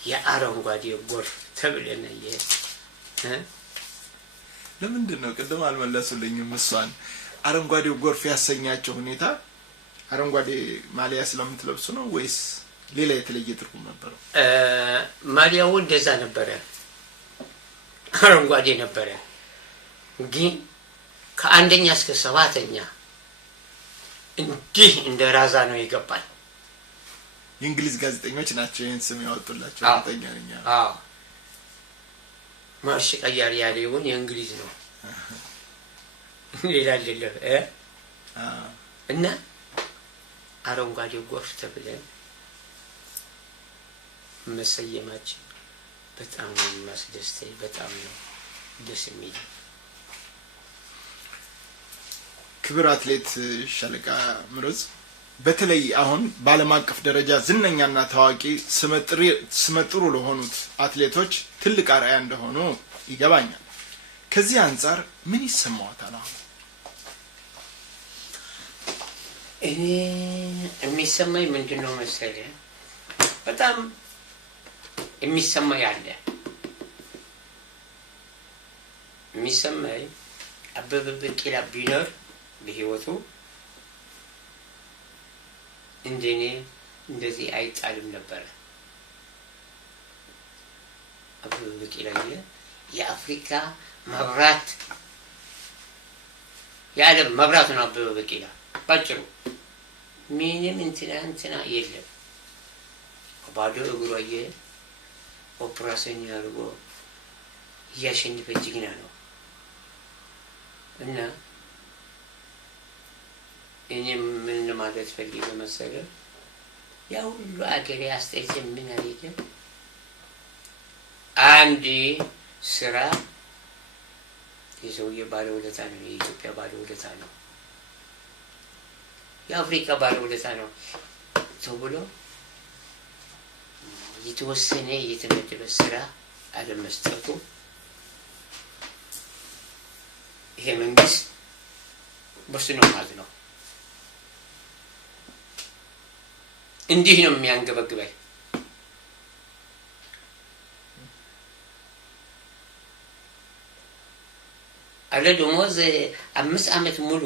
የአረንጓዴ ጎርፍ ተብለና ለምንድን ነው ቅድም አልመለሱልኝም? እሷን አረንጓዴው ጎርፍ ያሰኛቸው ሁኔታ አረንጓዴ ማሊያ ስለምትለብሱ ነው ወይስ ሌላ የተለየ ትርጉም ነበረው? ማሊያው እንደዛ ነበረ፣ አረንጓዴ ነበረ። ግን ከአንደኛ እስከ 7ኛ እንዲህ እንደ ራዛ ነው የገባል። የእንግሊዝ ጋዜጠኞች ናቸው ይህን ስም ያወጡላቸው። ጋዜጠኛኛ ማርሽ ቀያሪ ያለውን የእንግሊዝ ነው ሌላ አይደለም። እና አረንጓዴ ጎርፍ ተብለን መሰየማችን በጣም ነው የሚያስደስተኝ። በጣም ነው ደስ የሚል። ክብር አትሌት ሻለቃ ምሩጽ በተለይ አሁን በዓለም አቀፍ ደረጃ ዝነኛና ታዋቂ ስመጥሩ ለሆኑት አትሌቶች ትልቅ አርአያ እንደሆኑ ይገባኛል። ከዚህ አንፃር ምን ይሰማዎታል? አሁን እኔ የሚሰማኝ ምንድነው መሰለህ? በጣም የሚሰማኝ አለ። የሚሰማኝ አበበ ቢቂላ ቢኖር በህይወቱ እንደኔ እንደዚህ አይጣልም ነበር። አበበ ቢቂላ የአፍሪካ መብራት የዓለም መብራት ነው። አበበ ቢቂላ ባጭሩ ምንም እንትና የለም። ባዶ እግሩ ኦፕሬሽን ያርጎ ያሸነፈ ጀግና ነው እና እኔ ምን ማለት ፈልጌ መሰለህ? ያ ሁሉ አገሬ አስተያየት ምን አለኝ? አንድ ስራ የሰውዬ ባለውለታ ነው፣ የኢትዮጵያ ባለውለታ ነው፣ የአፍሪካ ባለውለታ ነው ተብሎ የተወሰነ የተመደበ ስራ አለመስጠቱ ይሄ መንግስት በሱ ነው ማለት ነው። እንዲህ ነው የሚያንገበግበኝ። አለ ደሞዝ 5 አመት ሙሉ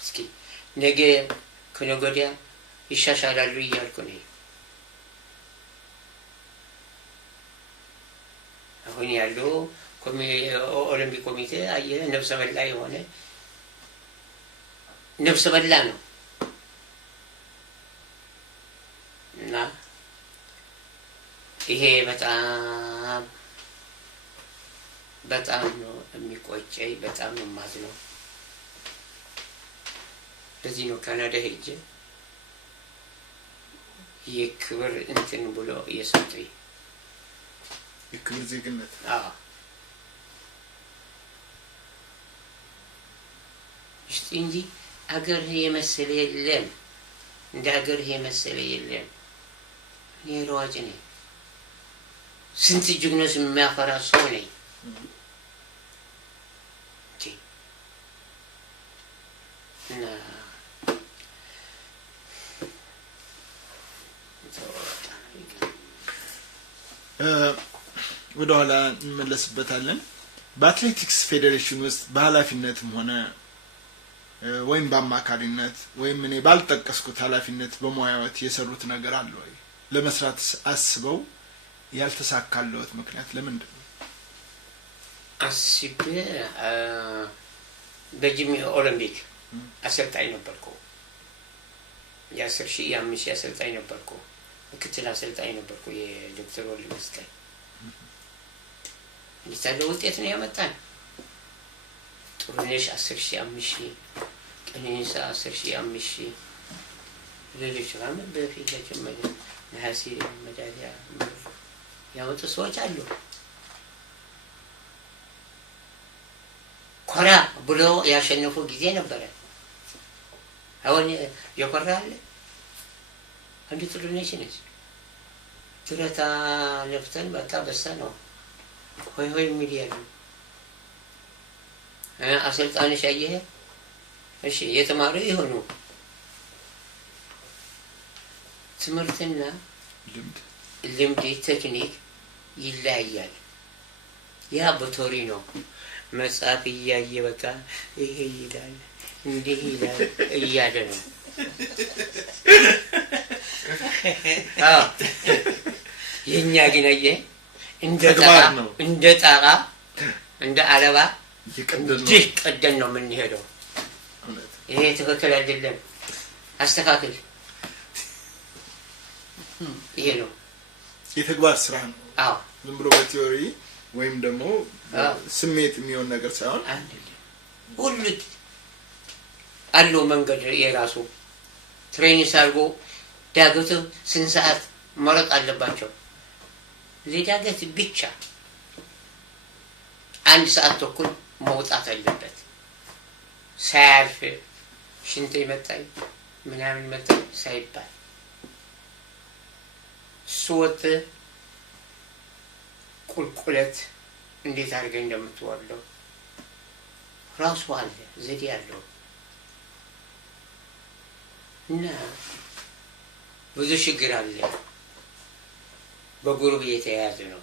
እስኪ ነገ ከነገ ወዲያ ይሻሻላሉ እያልኩ ነው። አሁን ያለው ኦሎምፒክ ኮሚቴ አየህ ነፍሰ በላ የሆነ ነፍሰ በላ ነው እና ይሄ በጣም ነው የሚቆጨኝ፣ በጣም ነው የማዝነው። ለዚህ ነው ካናዳ ሄጄ የክብር እንትን ብሎ እየሰጠኝ የክብር ዜግነት እስቲ እንጂ አገርህ የመሰለ የለም፣ እንደ አገርህ የመሰለ የለም። እኔ ሯጭ ነኝ፣ ስንት ጀግኖች የሚያፈራ ሰው ነኝ። እና ወደ ኋላ እንመለስበታለን። በአትሌቲክስ ፌዴሬሽን ውስጥ በኃላፊነትም ሆነ ወይም በአማካሪነት ወይም እኔ ባልጠቀስኩት ኃላፊነት በሙያዎት የሰሩት ነገር አለ ወይ? ለመስራት አስበው ያልተሳካለዎት ምክንያት ለምንድን ነው? አስቤ በጂም ኦሎምፒክ አሰልጣኝ ነበርኩ። የ10 ሺህ የ5 ሺህ አሰልጣኝ ነበርኩ። ምክትል አሰልጣኝ ነበርኩ የዶክተር ወልድ መስቀል። እንዲታለ ውጤት ነው ያመጣን። ጥሩነሽ 10 ሺህ 5 ሺህ፣ ቀነኒሳ 10 ሺህ 5 ሺህ፣ ሌሎች ማለት በፊት ጀመረ ነሐሴ ሜዳሊያ ያወጡ ሰዎች አሉ። ኮራ ብሎ ያሸነፉ ጊዜ ነበረ። አሁን የኮራ አለ አንድ ጥሩነሽ ነች። ችረታ ለፍተን በቃ በሳ ነው ሆይ ሆይ ሚዲያ ነው አሰልጣንሽ አየህ። እሺ የተማሩ ይሆኑ ትምህርትና ልምድ ቴክኒክ ይለያያል። ያ በቶሪ ነው መጽሐፍ እያየ በቃ ይሄ ይላል እንዲህ ይላል እያለ ነው። የኛ ግን አየህ እንደ ጣራ እንደ አለባ ቀደን ነው የምንሄደው። ይሄ ትክክል አይደለም፣ አስተካክል። ይሄ ነው የተግባር ስራ ነው። አዎ ዝም ብሎ በቲዮሪ ወይም ደግሞ ስሜት የሚሆን ነገር ሳይሆን ሁሉ አለው መንገድ የራሱ ትሬኒንግ አድርጎ ዳገቱ ስንት ሰዓት መሮጥ አለባቸው። ለዳገት ብቻ 1 ሰዓት ተኩል መውጣት አለበት። ሳያልፍ ሽንቴ መጣኝ ምናምን መጣኝ ሳይባል እሱ ወጥ ቁልቁለት እንዴት አድርገህ እንደምትወርደው ራሱ አለ ዘዴ ያለው እና ብዙ ችግር አለ። በጉሩብ የተያያዘ ነው።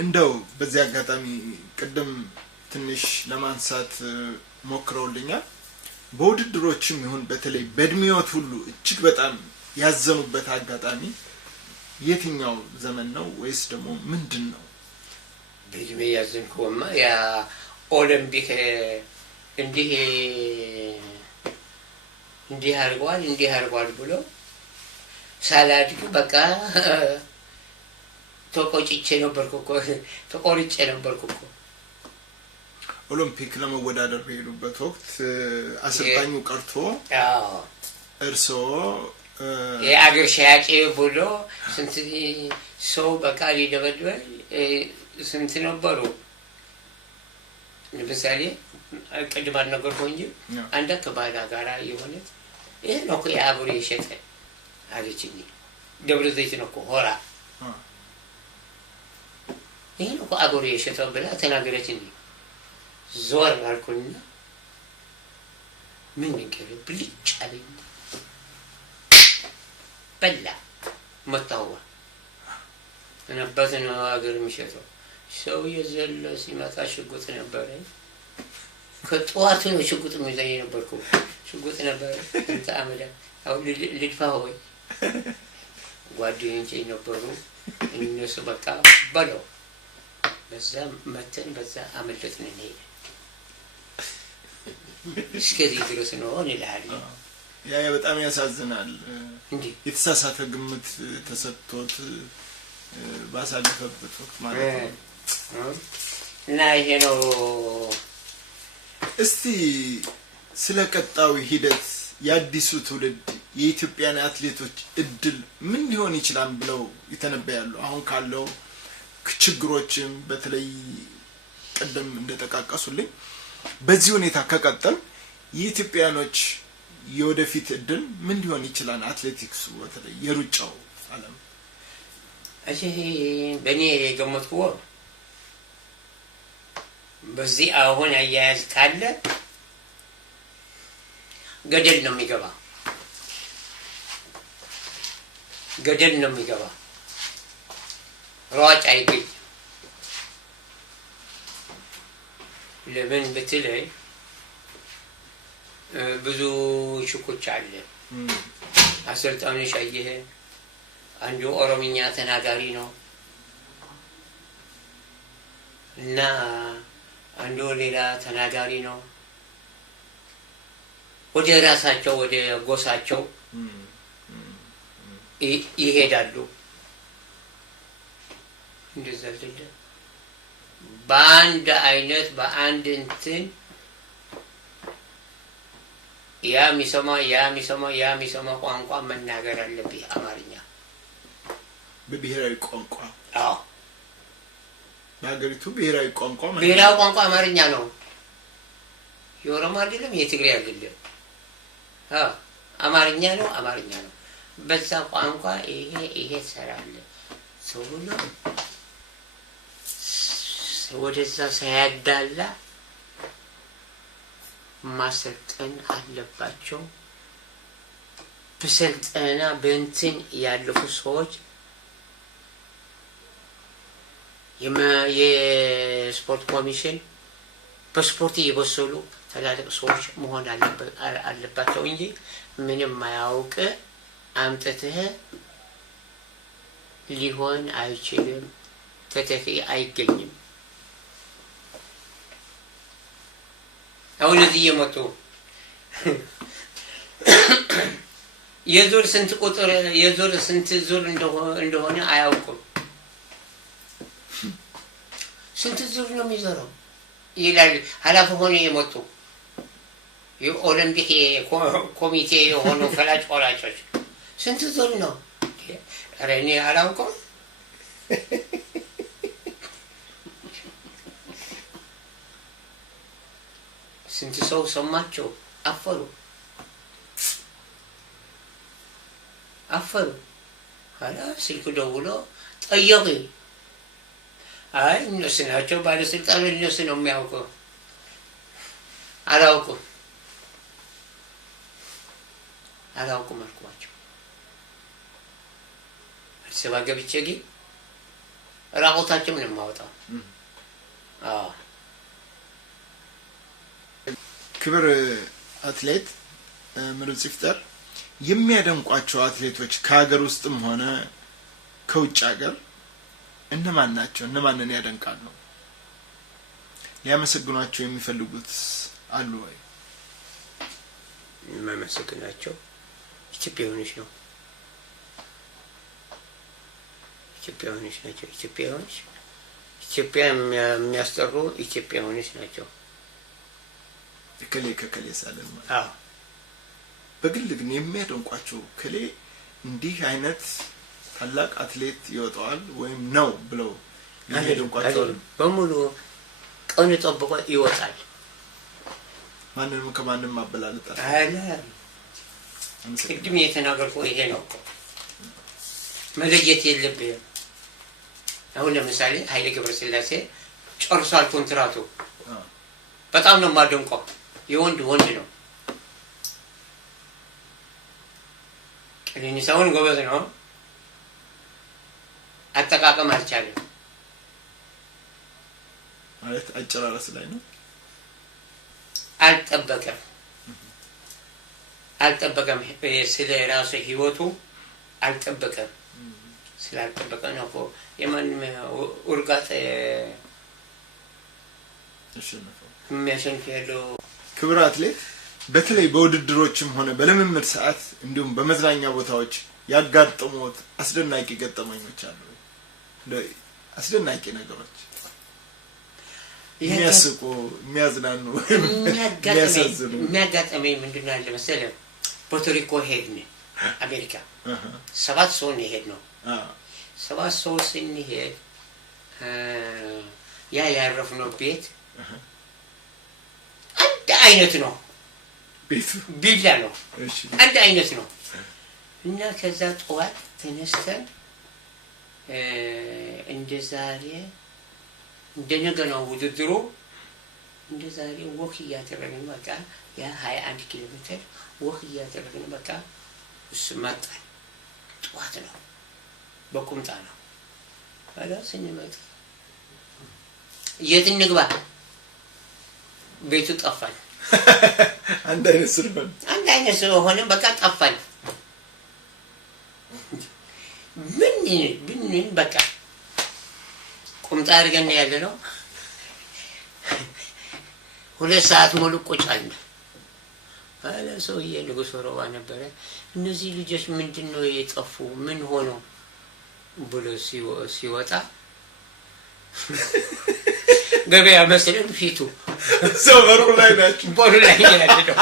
እንደው በዚህ አጋጣሚ ቅድም ትንሽ ለማንሳት ሞክረውልኛል። በውድድሮችም ይሁን በተለይ በእድሜዎት ሁሉ እጅግ በጣም ያዘኑበት አጋጣሚ የትኛው ዘመን ነው ወይስ ደግሞ ምንድን ነው? በእድሜ ያዘንኩማ ያ ኦሎምፒክ እንዲህ አድርጓል ብሎ ሳላድግ በቃ ተቆርጬ ነበርኩ እኮ። ኦሎምፒክ ለመወዳደር በሄዱበት ወቅት አሰልጣኙ ቀርቶ እርስዎ የአገር ሻጭ ብሎ ስንት ሰው በቃ ሊደበድበ ስንት ነበሩ። ለምሳሌ ቅድም አልነገርኩህ እንጂ አንድ ከባህላ ጋራ የሆነ ይሄ ነው እኮ የአገሩ የሸጠ አለችኝ። ደብረ ዘይት ነው እኮ ሆራ ይሄ ነው እኮ አገሩ የሸጠው ብላ ተናገረችኝ። ዞር አልኩኝና ምን ነገር ብልጭ አለኝ። በላ መታዋ እነበት ነው አገር የሚሸጠው ሰው የዘለ ሲመጣ ሽጉጥ ነበረ። ከጠዋት ነው ሽጉጥ የሚዘኝ ነበርኩ። ሽጉጥ ነበረ እንተ አመዳ አሁን ልድፋ ሆይ ጓደኞቼ ነበሩ። እነሱ በቃ በለው በዛ መተን በዛ አመለጥን እንሄድ እስከዚህ ድረስ ነው እንላለን። ያ በጣም ያሳዝናል። እንዴ የተሳሳተ ግምት ተሰጥቶት ባሳለፈበት ወቅት ማለት ነው። እና ይሄ ነው። እስቲ ስለ ቀጣዩ ሂደት የአዲሱ ትውልድ የኢትዮጵያን አትሌቶች እድል ምን ሊሆን ይችላል ብለው ይተነበያሉ? አሁን ካለው ችግሮችም በተለይ ቀደም እንደተቃቀሱልኝ በዚህ ሁኔታ ከቀጠል የኢትዮጵያኖች የወደፊት እድል ምን ሊሆን ይችላል? አትሌቲክሱ በተለይ የሩጫው ዓለም እሺ በእኔ የገመትኩው በዚህ አሁን አያያዝ ካለ ገደል ነው የሚገባ። ሯጭ አይገኝ። ለምን ብትለይ ብዙ ሽኩች አለ። አሰልጣኞች አየህ አንዱ ኦሮምኛ ተናጋሪ ነው እና አንዱ ሌላ ተናጋሪ ነው። ወደ ራሳቸው ወደ ጎሳቸው ይሄዳሉ። እንደዛ አይደለ? በአንድ አይነት በአንድ እንትን ያ የሚሰማ ቋንቋ መናገር አለብህ። አማርኛ በብሔራዊ ቋንቋ አዎ፣ በሀገሪቱ ብሔራዊ ቋንቋ አማርኛ ነው። የኦሮሞ አይደለም፣ የትግሬ አይደለም። አማርኛ ነው። በዛ ቋንቋ ይሄ ሰራለ ሰው ነው ወደዛ ሳያዳላ ማሰልጠን አለባቸው። በስልጠና በእንትን ያለፉ ሰዎች የስፖርት ኮሚሽን በስፖርት የበሰሉ ትላልቅ ሰዎች መሆን አለባቸው እንጂ ምንም ማያውቅ አምጥተህ ሊሆን አይችልም። ተተኪ አይገኝም። አሁን እዚህ የመጡ የዞር ስንት ቁጥር ስንት ዙር እንደሆነ አያውቁም። ስንት ዙር ነው የሚዞረው ይላል ኃላፊ ሆነ የመጡ የኦሎምፒክ ኮሚቴ የሆኑ ፈላጭ ቆራጮች ስንት ዙር ነው? ኧረ እኔ አላውቅም። ስንት ሰው ሰማቸው፣ አፈሩ አፈሩ። ኋላ ስልክ ደውሎ ጠየቁኝ። አይ እነሱ ናቸው ባለስልጣኖች፣ እነሱ ነው የሚያውቀው። አላውቁም አልኳቸው። አዲስ አበባ ገብቼ ግን ራቆታቸው ነው የማወጣው። ክብር አትሌት ምሩጽ ይፍጠር፣ የሚያደንቋቸው አትሌቶች ከሀገር ውስጥም ሆነ ከውጭ ሀገር እነማን ናቸው? እነማንን ያደንቃሉ? ሊያመሰግኗቸው የሚፈልጉት አሉ ወይ? የማመሰግናቸው ኢትዮጵያውያኖች ነው። ኢትዮጵያውያኖች ናቸው። ኢትዮጵያውያኖች ኢትዮጵያ የሚያስጠሩ ኢትዮጵያውያኖች ናቸው። ከሌ ከከሌ ሳለን ማለት አዎ። በግል ግን የሚያደንቋቸው ከሌ እንዲህ አይነት ታላቅ አትሌት ይወጣዋል ወይም ነው ብለው የሚያደንቋቸው በሙሉ ቀኑ ጠብቆ ይወጣል። ማንንም ከማንም ማበላለጣል አለ። ቅድም የተናገርኩት ይሄ ነው። መለየት የለብህም። አሁን ለምሳሌ ኃይሌ ገብረስላሴ ጨርሷል ኮንትራቱ። በጣም ነው የማደንቀው። የወንድ ነው። ቀነኒሳውን ጎበዝ ነው። አጠቃቀም አልቻለም ማለት አጨራረስ ላይ ነው። አልጠበቀም ስለ ራሱ ህይወቱ አልጠበቀም። ስላልጠበቀ ነው እኮ የማንም ውርጋጥ የሚያሸንፍ ያለው። ክብር አትሌት በተለይ በውድድሮችም ሆነ በልምምድ ሰዓት እንዲሁም በመዝናኛ ቦታዎች ያጋጠሙት አስደናቂ ገጠመኞች አሉ? አስደናቂ ነገሮች የሚያስቁ፣ የሚያዝናኑ፣ የሚያሳዝኑ። የሚያጋጠመኝ ምንድን ነው ያለ መሰለህ? ፖርቶሪኮ ሄድን፣ አሜሪካ 7 ሰው ሄድ ነው። 7 ሰው ስንሄድ ያረፍነው ቤት አንድ አይነት ነው። ቢላ ነው፣ አንድ አይነት ነው። እና ከዛ ጠዋት ተነስተን እንደ ዛሬ እንደነገ ነው ውድድሩ። እንደ ዛሬ ወክ እያደረግን በቃ 21 ኪሎ ሜትር ወክ እያደረግን በቃ እሱ መጣ። ጠዋት ነው፣ በቁምጣ ነው። አላ ስንመጣ የት እንግባ? ቤቱ ጠፋን። አንድ አይነት ስለሆነ በቃ ጠፋን። ምን በቃ ቁምጣ አድርገን ያለ ነው። 2 ሰዓት ሙሉ ቁጭ አልን። አለ ሰውዬ ንጉሥ ወረባ ነበረ። እነዚህ ልጆች ምንድን ነው የጠፉ? ምን ሆኖ ብሎ ሲወጣ ገበያ መስለን ፊቱ ሰው በሩ ላይ ናቸው። በሩ ላይ ያለ ነው።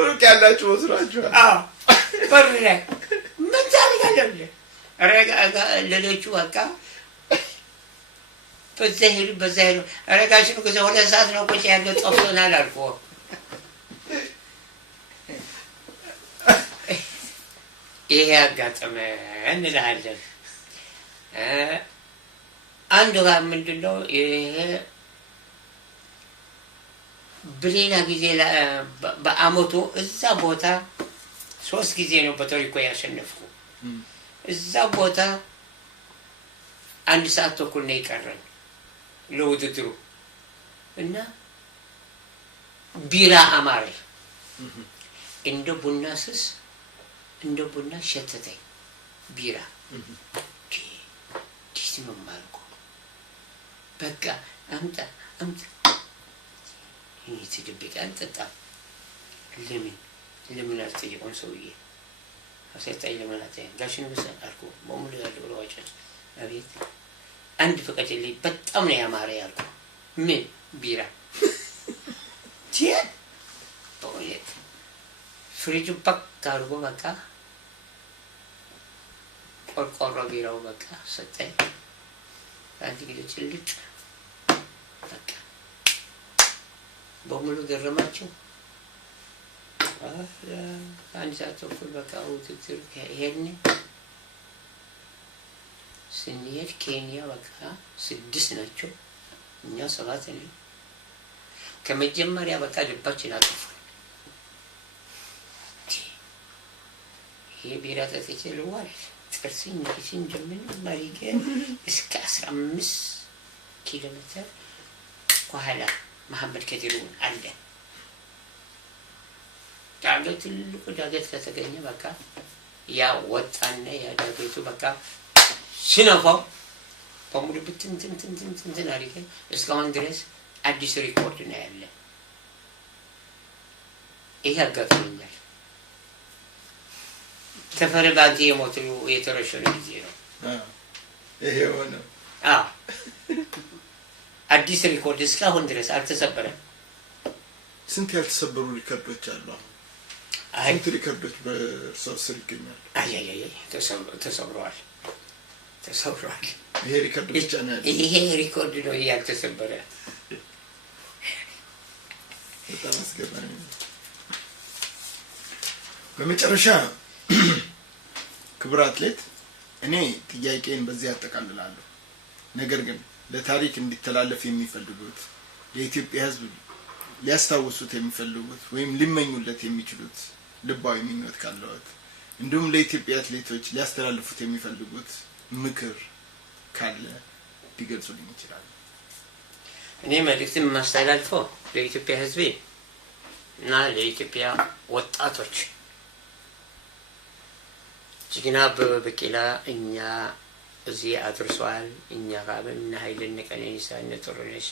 ሩቅ ያላችሁ መስሏችኋል? አዎ በሩ ላይ ምን ታደርጋለህ? ሌሎቹ በቃ በዛ ሄዱ። አረጋችን ከዛ 2 ሰዓት ነው ቁጭ ያለው። ጠፍቶናል አልኩ። ይሄ አጋጠመ እንልሃለን። አንዱ ጋር ምንድን ነው ይሄ በሌላ ጊዜ በአመቱ እዛ ቦታ 3 ጊዜ ነው በቶሪኮ ያሸነፍኩ። እዛ ቦታ 1 ሰዓት ተኩል ነው የቀረን ለውድድሩ እና ቢራ አማረ። እንደ ቡና ስስ እንደ ቡና ሸተተኝ ቢራ። ዲስ ነው ማልኩ። በቃ አምጣ ይሄ ትድብቅ አልጠጣም። ለምን አልጠየቁም? ሰውዬ አሰልጣኝ ለምን አልጠየቁም? ጋሽን ብሰ አልኩ። በሙሉ ያለው ሯጮች አቤት አንድ ፍቀድልኝ፣ በጣም ነው ያማረ ያልኩ። ምን ቢራ ቲያን በእውነት ፍሪጁ በቃ አድርጎ በቃ ቆርቆሮ ቢራው በቃ ሰጠኝ። አንድ ጊዜ ጭልጥ በቃ በሙሉ ገረማቸው። አንድ ሰዓት ተኩል በቃ ውድድር ይሄን ስንሄድ ኬንያ በቃ 6 ናቸው፣ እኛ 7 ነን። ከመጀመሪያ በቃ ልባችን አጠፋ። ይሄ ቢራ ጠጥቼ ልዋል ጥርሲኝ ኪሲን ጀምን ማሪገ እስከ 15 ኪሎ ሜትር ከኋላ መሐመድ ከዲሩን አለ። ዳገት ትልቁ ዳገት ከተገኘ በቃ ያ ወጣና ያ ዳገቱ በቃ ሲነፋው በሙሉ ብትን አሪገ እስካሁን ድረስ አዲስ ሪኮርድ ነው ያለ። ይሄ አጋጥሞኛል። ተፈሪ ባንቴ የሞቱ የተረሸኑ ጊዜ ነው ይሄ ሆነ። አዲስ ሪኮርድ እስካሁን ድረስ አልተሰበረም። ስንት ያልተሰበሩ ሪከርዶች አሉ? ስንት ሪከርዶች በሰው ስር ይገኛሉ? ተሰብረዋል። ይሄ ሪከርድ ብቻ ነው ያለው። ይሄ ሪኮርድ ነው ያልተሰበረ። በጣም አስገራሚ ነው። በመጨረሻ ክቡር አትሌት፣ እኔ ጥያቄን በዚህ አጠቃልላለሁ። ነገር ግን ለታሪክ እንዲተላለፍ የሚፈልጉት የኢትዮጵያ ሕዝብ ሊያስታውሱት የሚፈልጉት ወይም ሊመኙለት የሚችሉት ልባዊ ምኞት ካለዎት፣ እንዲሁም ለኢትዮጵያ አትሌቶች ሊያስተላልፉት የሚፈልጉት ምክር ካለ ሊገልጹልኝ ይችላሉ? እኔ መልእክትን ማስተላልፈው ለኢትዮጵያ ሕዝብ እና ለኢትዮጵያ ወጣቶች ጀግና አበበ ቢቂላ እኛ እዚህ አድርሷል። እኛ ጋብና ኃይለነ ቀነኒሳ እነ ጥሩነሽ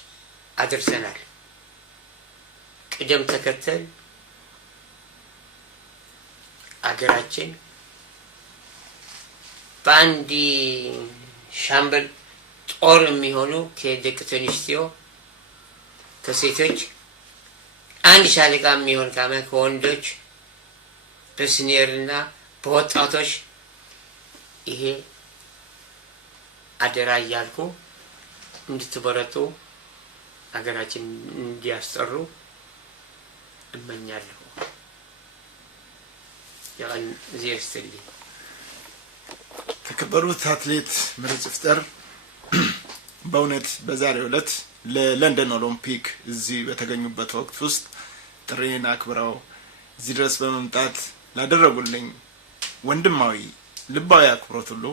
አድርሰናል። ቅደም ተከተል አገራችን በአንድ ሻምበል ጦር የሚሆኑ ከደቅ ተንሽቲዮ ከሴቶች አንድ ሻለቃ የሚሆን ከወንዶች በሲኒየርና በወጣቶች ይሄ አደራ እያልኩ እንድትበረቱ አገራችን እንዲያስጠሩ እመኛለሁ። ያን ዚርስትልኝ ተከበሩት አትሌት ምሩጽ ይፍጠር፣ በእውነት በዛሬው ዕለት ለለንደን ኦሎምፒክ እዚህ በተገኙበት ወቅት ውስጥ ጥሬን አክብረው እዚህ ድረስ በመምጣት ላደረጉልኝ ወንድማዊ ልባዊ አክብሮት ሁሉ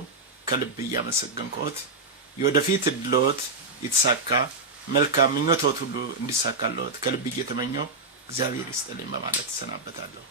ከልብ እያመሰገንኩት የወደፊት እድሎት የተሳካ መልካም ምኞቶት ሁሉ እንዲሳካልዎት ከልብ እየተመኘው እግዚአብሔር ይስጥልኝ በማለት እሰናበታለሁ።